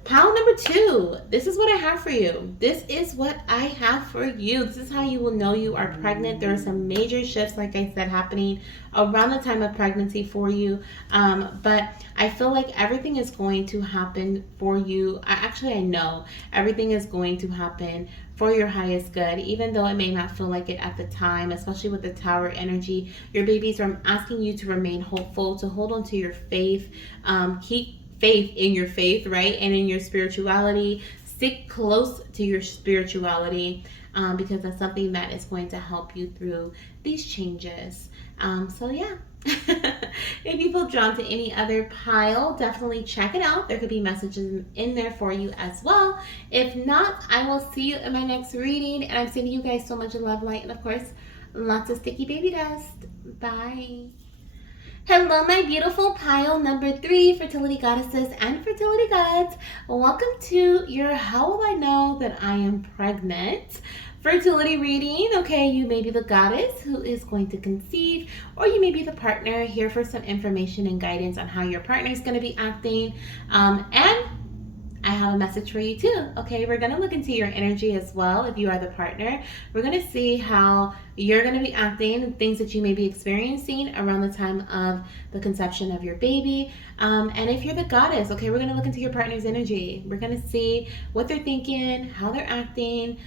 pile number 2, this is what I have for you. This is what I have for you. This is how you will know you are pregnant. There are some major shifts, like I said, happening around the time of pregnancy for you. But I feel like everything is going to happen for you. I know everything is going to happen for your highest good, even though it may not feel like it at the time, especially with the Tower energy. Your babies are asking you to remain hopeful, to hold on to your faith, keep faith in your faith, right? And in your spirituality. Stick close to your spirituality, because that's something that is going to help you through these changes. So yeah. If you feel drawn to any other pile, definitely check it out. There could be messages in there for you as well. If not, I will see you in my next reading. And I'm sending you guys so much love, light, and of course, lots of sticky baby dust. Bye. Hello, my beautiful pile number 3, fertility goddesses and fertility gods. Welcome to your How Will I Know That I Am Pregnant fertility reading. Okay, you may be the goddess who is going to conceive, or you may be the partner here for some information and guidance on how your partner is going to be acting. And I have a message for you too. Okay, we're going to look into your energy as well. If you are the partner, we're going to see how you're going to be acting, things that you may be experiencing around the time of the conception of your baby. And if you're the goddess, okay, we're going to look into your partner's energy. We're going to see what they're thinking, how they're acting,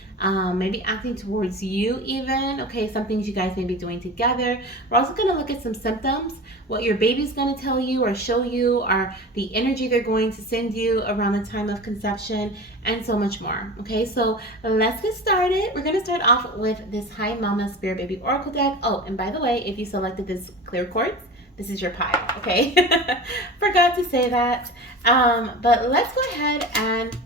maybe acting towards you even. Okay, some things you guys may be doing together. We're also going to look at some symptoms, what your baby's going to tell you or show you, or the energy they're going to send you around the time of conception, and so much more. Okay, so let's get started. We're going to start off with this Hi Mama Spirit Baby Oracle deck. Oh, and by the way, if you selected this clear quartz, this is your pile, okay? Forgot to say that. But let's go ahead and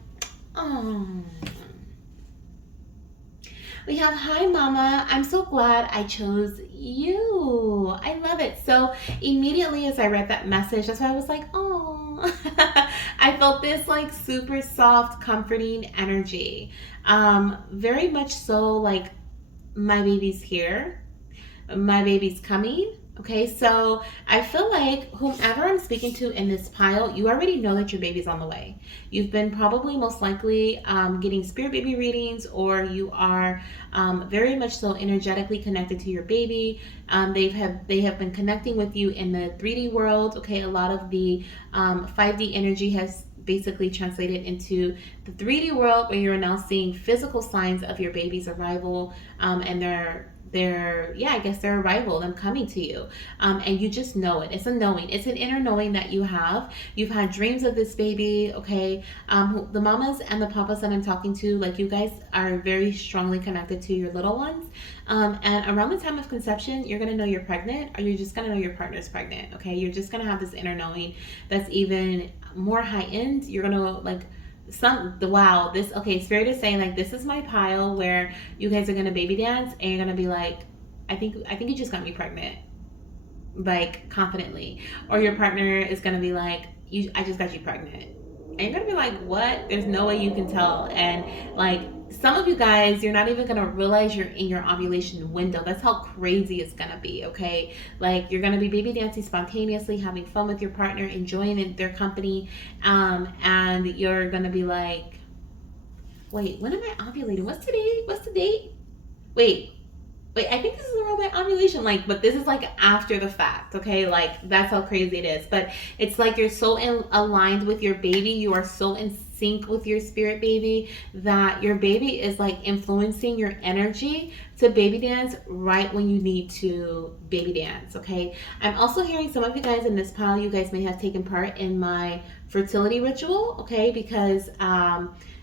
we have Hi Mama. I'm so glad I chose you. I love it. So immediately as I read that message, that's why I was like, oh. I felt this like super soft, comforting energy. Very much so like, my baby's here. My baby's coming. Okay, so I feel like whomever I'm speaking to in this pile, you already know that your baby's on the way. You've been probably most likely getting spirit baby readings, or you are very much so energetically connected to your baby. They have been connecting with you in the 3D world. Okay, a lot of the 5D energy has basically translated into the 3D world, where you're now seeing physical signs of your baby's arrival, and their arrival, them coming to you, and you just know it. It's a knowing. It's an inner knowing that you have. You've had dreams of this baby. Okay, the mamas and the papas that I'm talking to, like, you guys are very strongly connected to your little ones, and around the time of conception, you're gonna know you're pregnant, or you're just gonna know your partner's pregnant. Okay, you're just gonna have this inner knowing that's even more high end. You're gonna like Spirit is saying like, this is my pile where you guys are gonna baby dance, and you're gonna be like, I think you just got me pregnant, like, confidently. Or your partner is gonna be like, I just got you pregnant, and you're gonna be like, what? There's no way you can tell. And like, some of you guys, you're not even gonna realize you're in your ovulation window. That's how crazy it's gonna be. Okay, like, you're gonna be baby dancing spontaneously, having fun with your partner, enjoying their company, and you're gonna be like, wait, when am I ovulating? What's the date? Wait, I think this is around my ovulation. Like, but this is like after the fact. Okay, like, that's how crazy it is. But it's like, you're so aligned with your baby. You are so in sync with your spirit baby that your baby is like influencing your energy to baby dance right when you need to baby dance. Okay, I'm also hearing some of you guys in this pile, you guys may have taken part in my fertility ritual. Okay, because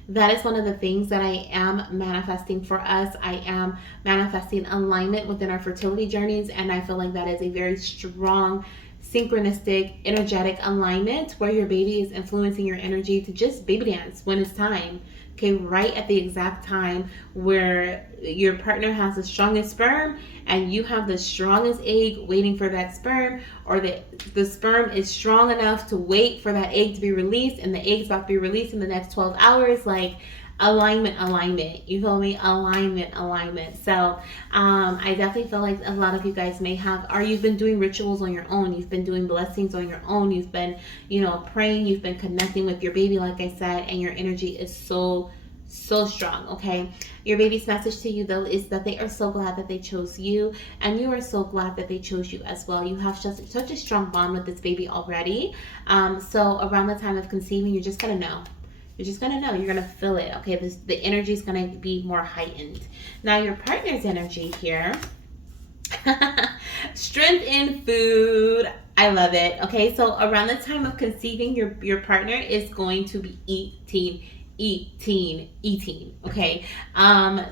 that is one of the things that I am manifesting for us. I am manifesting alignment within our fertility journeys, and I feel like that is a very strong, synchronistic, energetic alignment where your baby is influencing your energy to just baby dance when it's time. Okay, right at the exact time where your partner has the strongest sperm and you have the strongest egg waiting for that sperm, or the sperm is strong enough to wait for that egg to be released, and the egg's about to be released in the next 12 hours. Like, alignment, you feel me? Alignment. So I definitely feel like a lot of you guys may have, or you've been doing rituals on your own, you've been doing blessings on your own, you've been, praying, you've been connecting with your baby, like I said, and your energy is so strong. Okay, your baby's message to you though is that they are so glad that they chose you, and you are so glad that they chose you as well. You have such a strong bond with this baby already. So around the time of conceiving, you're just gonna know. You're just gonna know. You're gonna feel it. Okay, the energy is gonna be more heightened. Now your partner's energy here. Strength in food. I love it. Okay, so around the time of conceiving, your partner is going to be eating. Okay,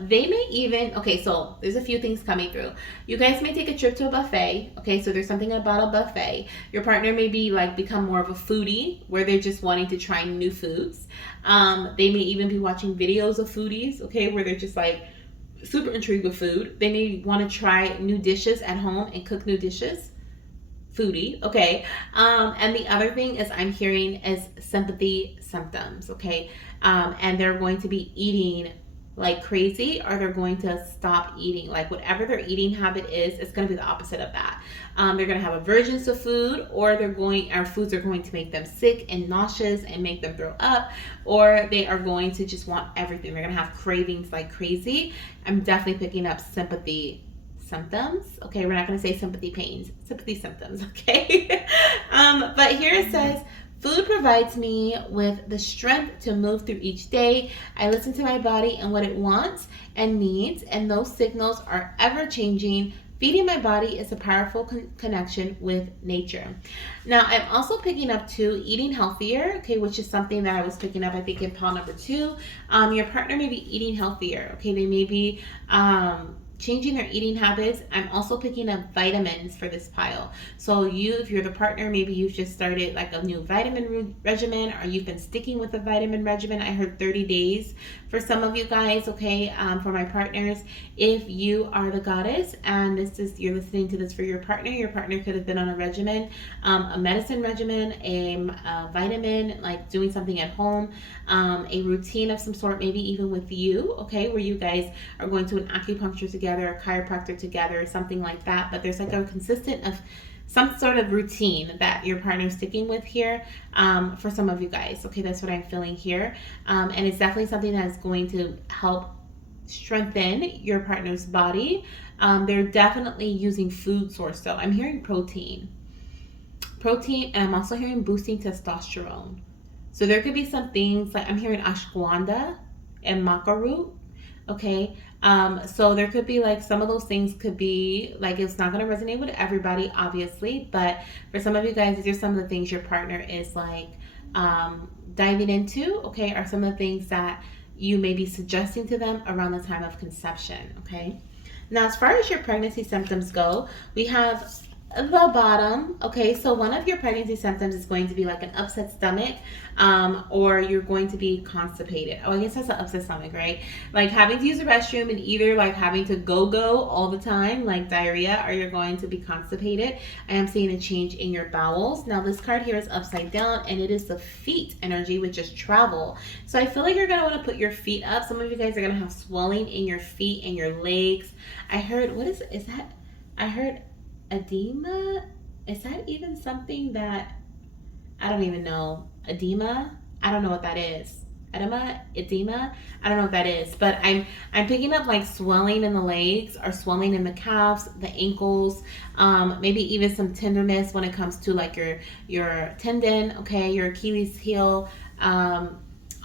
they may even. Okay, so there's a few things coming through. You guys may take a trip to a buffet. Okay, so there's something about a buffet. Your partner may be like become more of a foodie, where they're just wanting to try new foods. They may even be watching videos of foodies. Okay, where they're just like super intrigued with food. They may want to try new dishes at home and cook new dishes. Foodie, okay. And the other thing is I'm hearing is sympathy symptoms, okay. And they're going to be eating like crazy, or they're going to stop eating. Like whatever their eating habit is, it's going to be the opposite of that. They're going to have aversions to food, or our foods are going to make them sick and nauseous and make them throw up, or they are going to just want everything. They're going to have cravings like crazy. I'm definitely picking up sympathy symptoms. Okay, we're not going to say sympathy pains, sympathy symptoms. Okay. But here it says, food provides me with the strength to move through each day. I listen to my body and what it wants and needs, and those signals are ever changing. Feeding my body is a powerful connection with nature. Now, I'm also picking up too, eating healthier, okay, which is something that I was picking up, I think, in pile number 2. Your partner may be eating healthier, okay, they may be changing their eating habits. I'm also picking up vitamins for this pile. So if you're the partner, maybe you've just started like a new vitamin regimen, or you've been sticking with a vitamin regimen. I heard 30 days for some of you guys, okay. For my partners, if you are the goddess and you're listening to this for your partner could have been on a regimen, a medicine regimen, a vitamin, like doing something at home, a routine of some sort, maybe even with you, okay, where you guys are going to an acupuncture together, a chiropractor together, or something like that. But there's like a consistent of some sort of routine that your partner is sticking with here, for some of you guys. Okay, that's what I'm feeling here. And it's definitely something that is going to help strengthen your partner's body. They're definitely using food source though. I'm hearing protein, and I'm also hearing boosting testosterone. So there could be some things like I'm hearing ashwagandha and maca root. Okay, so there could be like some of those things could be like, it's not going to resonate with everybody, obviously, but for some of you guys, these are some of the things your partner is like diving into, okay, are some of the things that you may be suggesting to them around the time of conception. Okay, now as far as your pregnancy symptoms go, we have the bottom. Okay, so one of your pregnancy symptoms is going to be like an upset stomach, or you're going to be constipated. Oh, I guess that's an upset stomach, right? Like having to use the restroom, and either like having to go all the time, like diarrhea, or you're going to be constipated. I am seeing a change in your bowels. Now this card here is upside down, and it is the feet energy, which is travel. So I feel like you're going to want to put your feet up. Some of you guys are going to have swelling in your feet and your legs. I heard, is that? I heard edema. Is that even something that I don't even know? Edema, I don't know what that is. Edema, I don't know what that is, but I'm picking up like swelling in the legs, or swelling in the calves, the ankles, maybe even some tenderness when it comes to like your tendon, okay, your Achilles heel,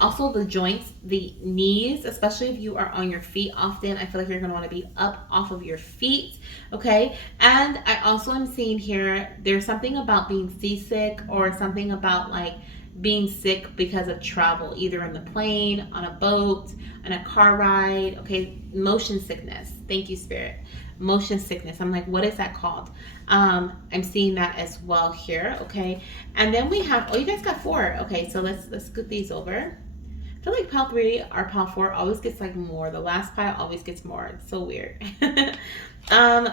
also the joints, the knees, especially if you are on your feet often. I feel like you're going to want to be up off of your feet, okay? And I also am seeing here, there's something about being seasick, or something about like being sick because of travel, either in the plane, on a boat, on a car ride, okay? Motion sickness. Thank you, Spirit. Motion sickness. I'm like, what is that called? I'm seeing that as well here, okay? And then we have, oh, you guys got 4. Okay, so let's scoot these over. I feel like pile 3 or pile 4 always gets like more. The last pile always gets more. It's so weird.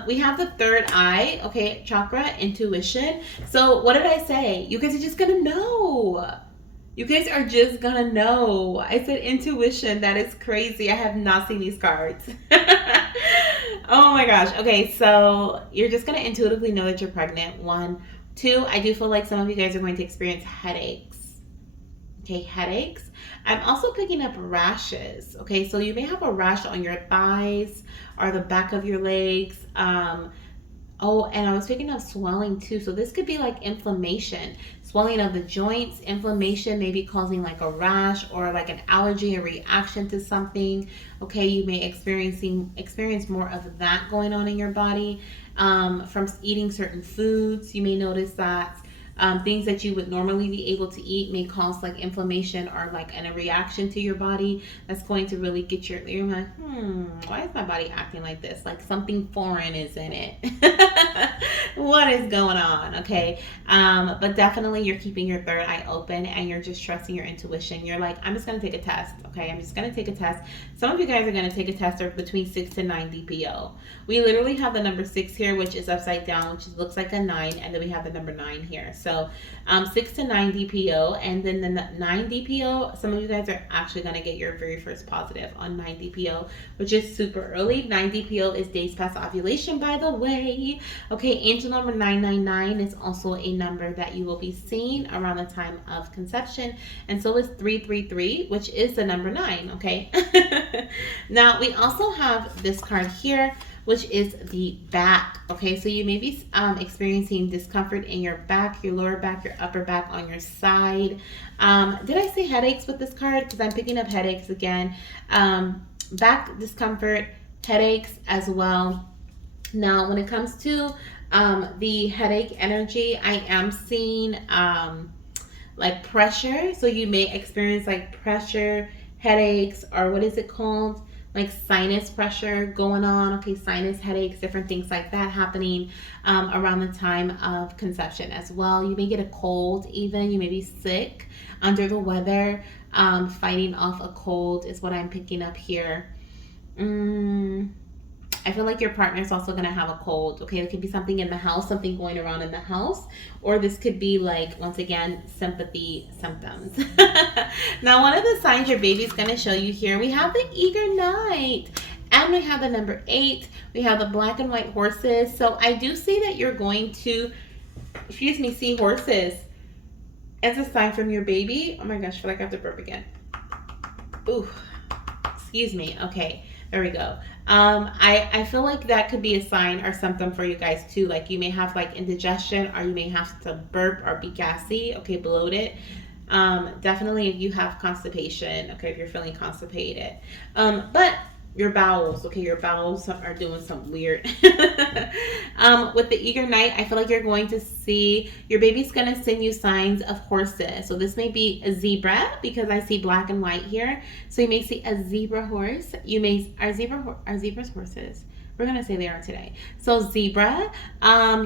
We have the third eye, okay, chakra, intuition. So what did I say? You guys are just gonna know. You guys are just gonna know. I said intuition. That is crazy. I have not seen these cards. Oh my gosh. Okay, so you're just gonna intuitively know that you're pregnant. 1, 2, I do feel like some of you guys are going to experience headaches. Okay, headaches. I'm also picking up rashes. Okay, so you may have a rash on your thighs or the back of your legs. Oh, and I was picking up swelling too. So this could be like inflammation, swelling of the joints, inflammation, maybe causing like a rash or like an allergy, a reaction to something. Okay, you may experience more of that going on in your body from eating certain foods. You may notice that things that you would normally be able to eat may cause like inflammation or like a reaction to your body that's going to really get you're like, why is my body acting like this? Like something foreign is in it. What is going on? Okay. But definitely you're keeping your third eye open and you're just trusting your intuition. You're like, I'm just going to take a test. Okay. I'm just going to take a test. Some of you guys are going to take a test of between 6 to 9 DPO. We literally have the number 6 here, which is upside down, which looks like a 9. And then we have the number 9 here. So 6 to 9 DPO. And then the 9 DPO, some of you guys are actually going to get your very first positive on 9 DPO, which is super early. 9 DPO is days past ovulation, by the way. Okay, angel number 999 is also a number that you will be seeing around the time of conception. And so is 333, which is the number 9, okay? Now, we also have this card here, which is the back. Okay, so you may be experiencing discomfort in your back, your lower back, your upper back, on your side. Did I say headaches with this card? Because I'm picking up headaches again. Back discomfort, headaches as well. Now, when it comes to the headache energy, I am seeing like pressure. So you may experience like pressure, headaches, or what is it called? Like sinus pressure going on, okay, sinus headaches, different things like that happening around the time of conception as well. You may get a cold even, you may be sick, under the weather, fighting off a cold is what I'm picking up here. I feel like your partner is also going to have a cold, okay? It could be something in the house, something going around in the house, or this could be like, once again, sympathy symptoms. Now, one of the signs your baby's going to show you here, we have the eager knight, and we have the number 8. We have the black and white horses. So I do see that you're going to, see horses as a sign from your baby. Oh my gosh, I feel like I have to burp again. Ooh, excuse me. Okay. There we go. I feel like that could be a sign or symptom for you guys too. Like you may have like indigestion, or you may have to burp or be gassy, okay, bloated. Definitely if you have constipation, okay, if you're feeling constipated. But your bowels, okay, your bowels are doing something weird. With the eager knight, I feel like you're going to see your baby's going to send you signs of horses. So this may be a zebra because I see black and white here. So you may see a zebra horse. Are zebras horses? We're going to say they are today. So zebra,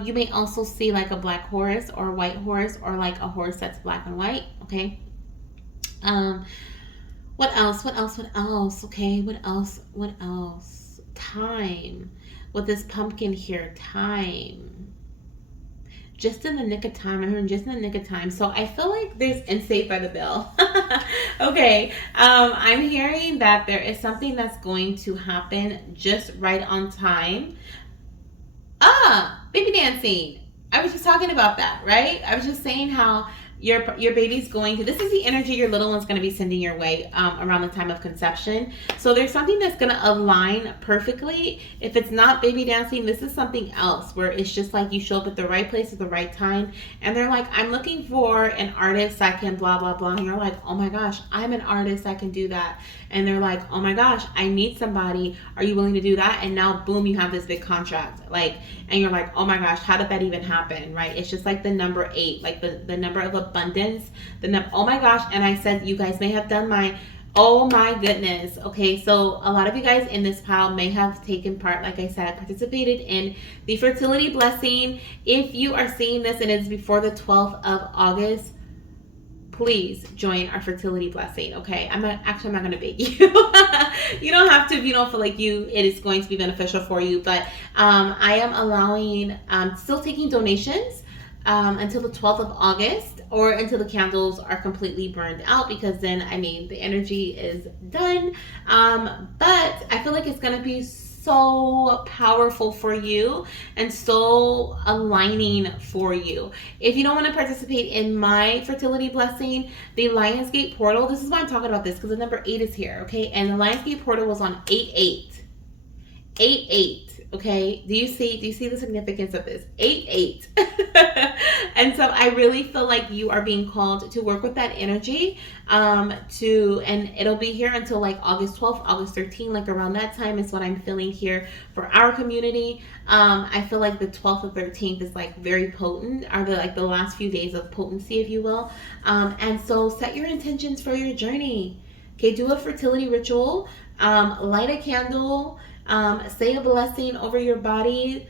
you may also see like a black horse or a white horse, or like a horse that's black and white, okay? What else? Okay, what else? Time. With this pumpkin here, time. Just in the nick of time. I'm hearing just in the nick of time. So I feel like there's Saved by the Bell. Okay. I'm hearing that there is something that's going to happen just right on time. Baby dancing. I was just talking about that, right? I was just saying how your baby's going to, this is the energy your little one's going to be sending your way around the time of conception. So there's something that's going to align perfectly. If it's not baby dancing, this is something else where it's just like you show up at the right place at the right time, and they're like, I'm looking for an artist that can blah blah blah, and you're like, oh my gosh, I'm an artist that can do that. And they're like, oh my gosh, I need somebody, are you willing to do that? And now boom, you have this big contract, like, and you're like, oh my gosh, how did that even happen, right? It's just like the number 8, like the number of abundance, oh my gosh. And I said, you guys may have done my, oh my goodness. Okay, so a lot of you guys in this pile may have taken part, like I said, participated in the fertility blessing. If you are seeing this and it's before the 12th of August, please join our fertility blessing, okay? I'm not going to beg you. You don't have to if you don't feel like it is going to be beneficial for you. But I am allowing, still taking donations until the 12th of August, or until the candles are completely burned out, because then, I mean, the energy is done. But I feel like it's going to be so powerful for you and so aligning for you. If you don't want to participate in my fertility blessing, the Lionsgate portal, this is why I'm talking about this, because the number 8 is here, okay? And the Lionsgate portal was on 8/8. 8/8. Okay, do you see the significance of this? 8 and so I really feel like you are being called to work with that energy, and it'll be here until like August 12th, August 13th, like around that time is what I'm feeling here for our community. I feel like the 12th or 13th is like very potent, are the last few days of potency, if you will. And so set your intentions for your journey. Okay, do a fertility ritual, light a candle, say a blessing over your body,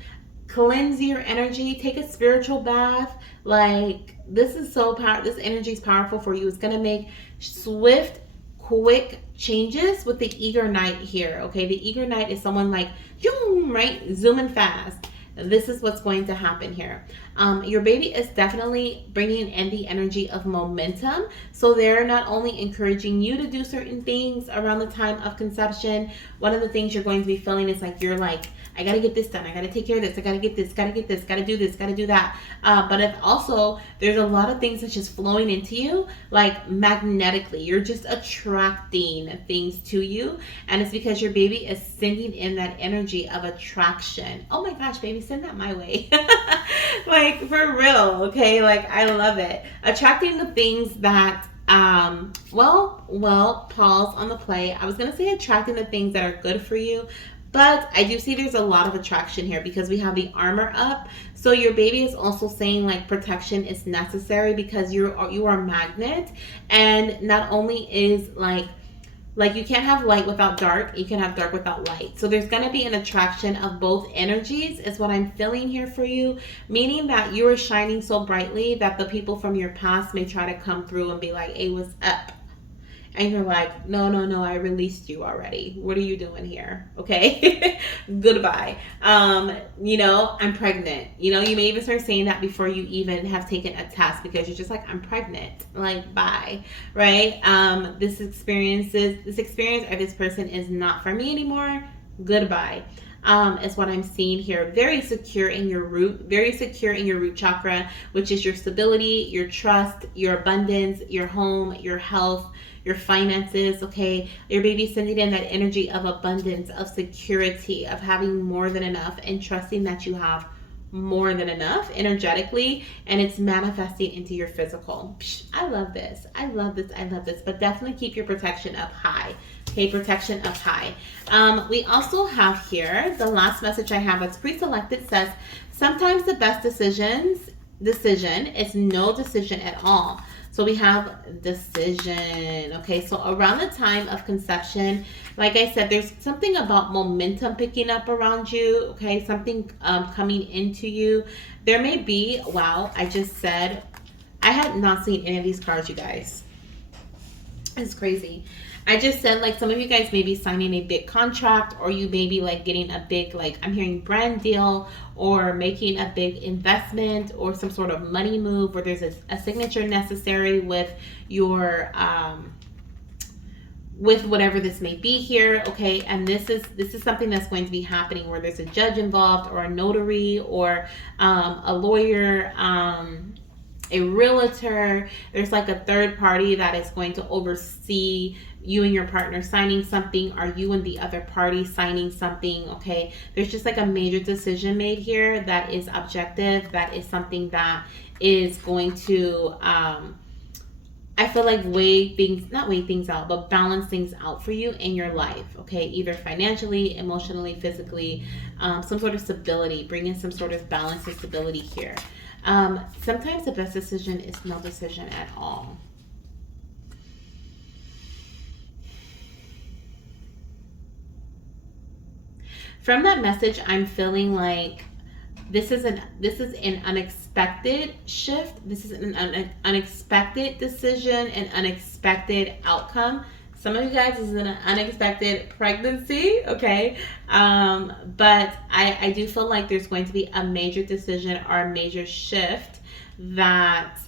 cleanse your energy, take a spiritual bath. Like, this is so powerful. This energy is powerful for you. It's going to make swift, quick changes with the eager knight here. Okay, the eager knight is someone like, right, zooming fast. This is what's going to happen here. Your baby is definitely bringing in the energy of momentum. So they're not only encouraging you to do certain things around the time of conception. One of the things you're going to be feeling is like, you're like, I got to get this done. I got to take care of this. I got to get this, got to get this, got to do this, got to do that. But if also there's a lot of things that's just flowing into you, like magnetically, you're just attracting things to you. And it's because your baby is sending in that energy of attraction. Oh my gosh, baby, send that my way. Like, for real. Okay. Like, I love it. Attracting the things that, pause on the play. I was going to say attracting the things that are good for you, but I do see there's a lot of attraction here because we have the armor up. So your baby is also saying like protection is necessary because you are a magnet, and not only is like you can't have light without dark, you can have dark without light. So there's going to be an attraction of both energies is what I'm feeling here for you, meaning that you are shining so brightly that the people from your past may try to come through and be like, hey, what's up? And you're like, no, I released you already. What are you doing here? Okay. Goodbye. I'm pregnant. You may even start saying that before you even have taken a test because you're just like, I'm pregnant. Like, bye. Right? This experience or this person is not for me anymore. Goodbye. Is what I'm seeing here. Very secure in your root chakra, which is your stability, your trust, your abundance, your home, your health, your finances. Okay, your baby's sending in that energy of abundance, of security, of having more than enough, and trusting that you have more than enough energetically, and it's manifesting into your physical. I love this. But definitely keep your protection up high. Okay, protection up high. We also have here, the last message I have that's pre-selected says, sometimes the best decision is no decision at all. So we have decision. Okay, so around the time of conception, like I said, there's something about momentum picking up around you. Okay, something coming into you. There may be, wow, I just said, I had not seen any of these cards, you guys. It's crazy. I just said, like, some of you guys may be signing a big contract, or you may be like getting a big, like, I'm hearing brand deal, or making a big investment, or some sort of money move, or there's a signature necessary with your with whatever this may be here. Okay, and this is something that's going to be happening where there's a judge involved, or a notary, or a lawyer, a realtor. There's like a third party that is going to oversee you and your partner signing something, or you and the other party signing something. Okay, there's just like a major decision made here that is objective, that is something that is going to I feel like not weigh things out, but balance things out for you in your life. Okay, either financially, emotionally, physically, some sort of stability, bring in some sort of balance and stability here. Sometimes the best decision is no decision at all. From that message, I'm feeling like this is an unexpected shift. This is an unexpected decision, an unexpected outcome. Some of you guys, this is an unexpected pregnancy, okay? But I do feel like there's going to be a major decision or a major shift that,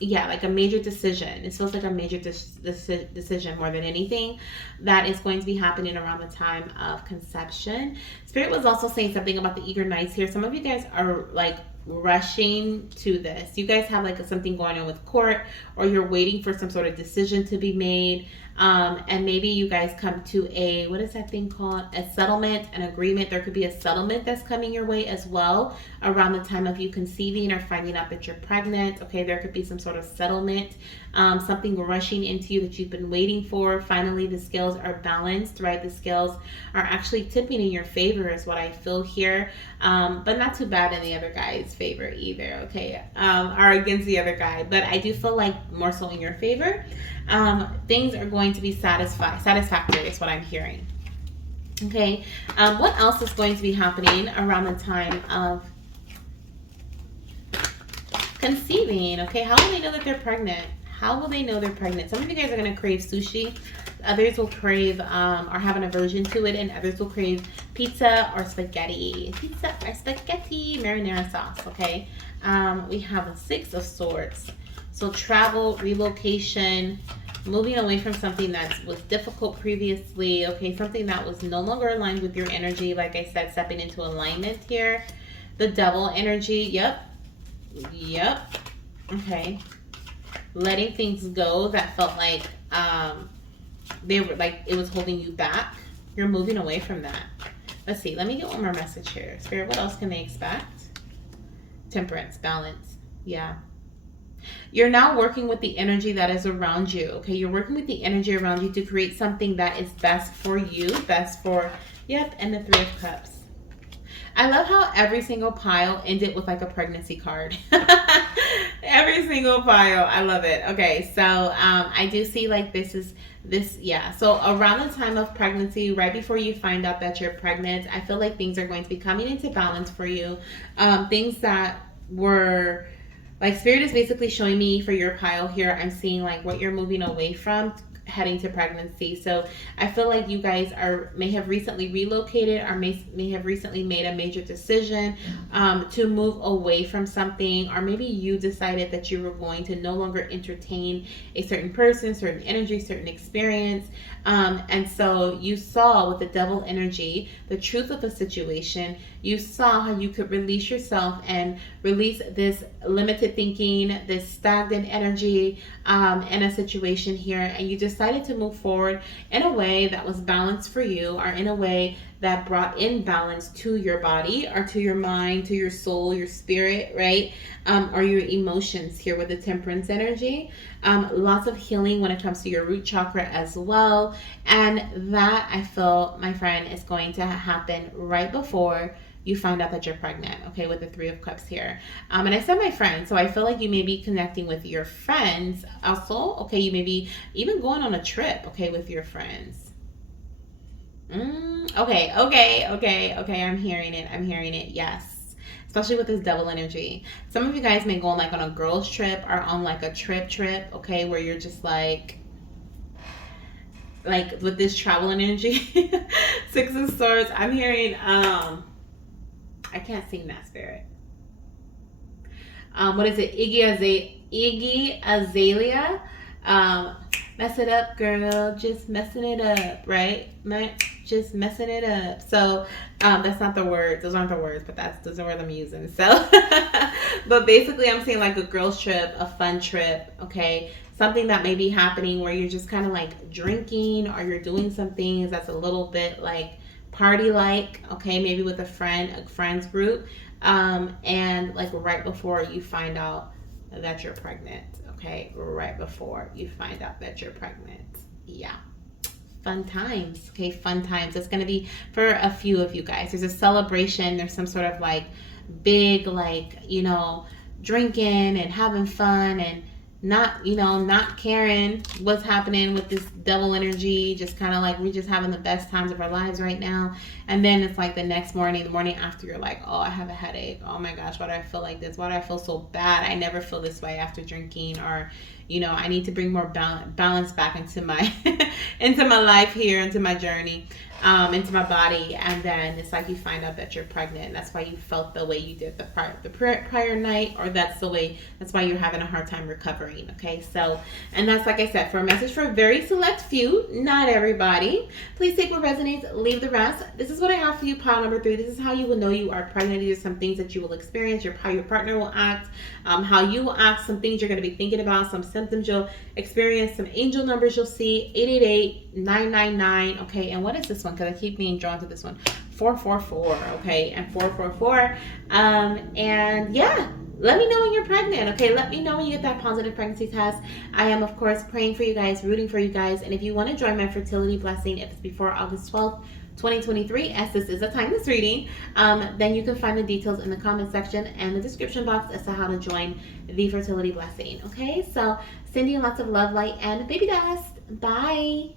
like a major decision. It feels like a major decision more than anything that is going to be happening around the time of conception. Spirit was also saying something about the eager knights here. Some of you guys are like rushing to this. You guys have like something going on with court, or you're waiting for some sort of decision to be made. And maybe you guys come to a, what is that thing called? A settlement, an agreement. There could be a settlement that's coming your way as well around the time of you conceiving or finding out that you're pregnant. Okay, there could be some sort of settlement, something rushing into you that you've been waiting for. Finally, the scales are balanced, right? The scales are actually tipping in your favor is what I feel here, but not too bad in the other guy's favor either, okay, or against the other guy. But I do feel like more so in your favor. Things are going to be satisfactory is what I'm hearing. Okay, what else is going to be happening around the time of conceiving? Okay, how will they know that they're pregnant? How will they know they're pregnant? Some of you guys are going to crave sushi. Others will crave or have an aversion to it, and others will crave pizza or spaghetti. Pizza or spaghetti marinara sauce, okay? We have a 6 of Swords. So travel, relocation, moving away from something that was difficult previously, okay? Something that was no longer aligned with your energy. Like I said, stepping into alignment here. The Devil energy, yep. Okay. Letting things go that felt like they were like it was holding you back. You're moving away from that. Let's see. Let me get one more message here. Spirit, what else can they expect? Temperance, balance. Yeah. You're now working with the energy that is around you. Okay, you're working with the energy around you to create something that is best for you, best for, yep, and the 3 of Cups. I love how every single pile ended with like a pregnancy card. Every single pile. I love it. Okay, so I do see like this, yeah. So around the time of pregnancy, right before you find out that you're pregnant, I feel like things are going to be coming into balance for you. Things that were, like Spirit is basically showing me for your pile here, I'm seeing like what you're moving away from heading to pregnancy. So I feel like you guys may have recently relocated or may have recently made a major decision to move away from something, or maybe you decided that you were going to no longer entertain a certain person, certain energy, certain experience. And so you saw with the Devil energy the truth of the situation. You saw how you could release yourself and release this limited thinking, this stagnant energy in a situation here, and you decided to move forward in a way that was balanced for you, or in a way that brought in balance to your body or to your mind, to your soul, your spirit, right? Or your emotions here with the Temperance energy. Lots of healing when it comes to your root chakra as well. And that, I feel, my friend, is going to happen right before you find out that you're pregnant, okay, with the 3 of Cups here. And I said my friend, so I feel like you may be connecting with your friends also, okay? You may be even going on a trip, okay, with your friends. Okay, I'm hearing it, yes. Especially with this Devil energy. Some of you guys may go on like on a girls trip or on like a trip, okay, where you're just like with this travel energy. 6 of Swords, I'm hearing, I can't sing that, Spirit. What is it? Iggy Azalea. Mess it up, girl. Just messing it up, right? Just messing it up. So that's not the word. Those aren't the words, but those are what I'm using. So, but basically, I'm saying like a girls trip, a fun trip. Okay, something that may be happening where you're just kind of like drinking, or you're doing some things that's a little bit like party-like. Okay, maybe with a friends group, and like right before you find out that you're pregnant. Okay, right before you find out that you're pregnant. Yeah. Fun times. Okay, fun times. It's going to be for a few of you guys. There's a celebration. There's some sort of like big, like, you know, drinking and having fun and not caring what's happening with this Devil energy. Just kind of like, we're just having the best times of our lives right now. And then it's like the next morning, the morning after, you're like, oh, I have a headache. Oh my gosh, why do I feel like this? Why do I feel so bad? I never feel this way after drinking. Or, you know, I need to bring more balance back into my into my life here, into my journey, into my body. And then it's like you find out that you're pregnant, and that's why you felt the way you did the prior night, or that's why you're having a hard time recovering. Okay, so, and that's, like I said, for a message for a very select few, not everybody. Please take what resonates, leave the rest. This is what I have for you, pile number 3. This is how you will know you are pregnant. These are some things that you will experience, how your partner will act, how you will act, some things you're going to be thinking about, some symptoms you'll experience, some angel numbers you'll see, 888-999. Okay, and what is this one? Because I keep being drawn to this one, 444. Okay, and 444. And yeah, let me know when you're pregnant. Okay, let me know when you get that positive pregnancy test. I am, of course, praying for you guys, rooting for you guys. And if you want to join my fertility blessing, if it's before August 12th, 2023, as this is a timeless reading, then you can find the details in the comment section and the description box as to how to join the fertility blessing. Okay, so sending you lots of love, light, and baby dust. Bye.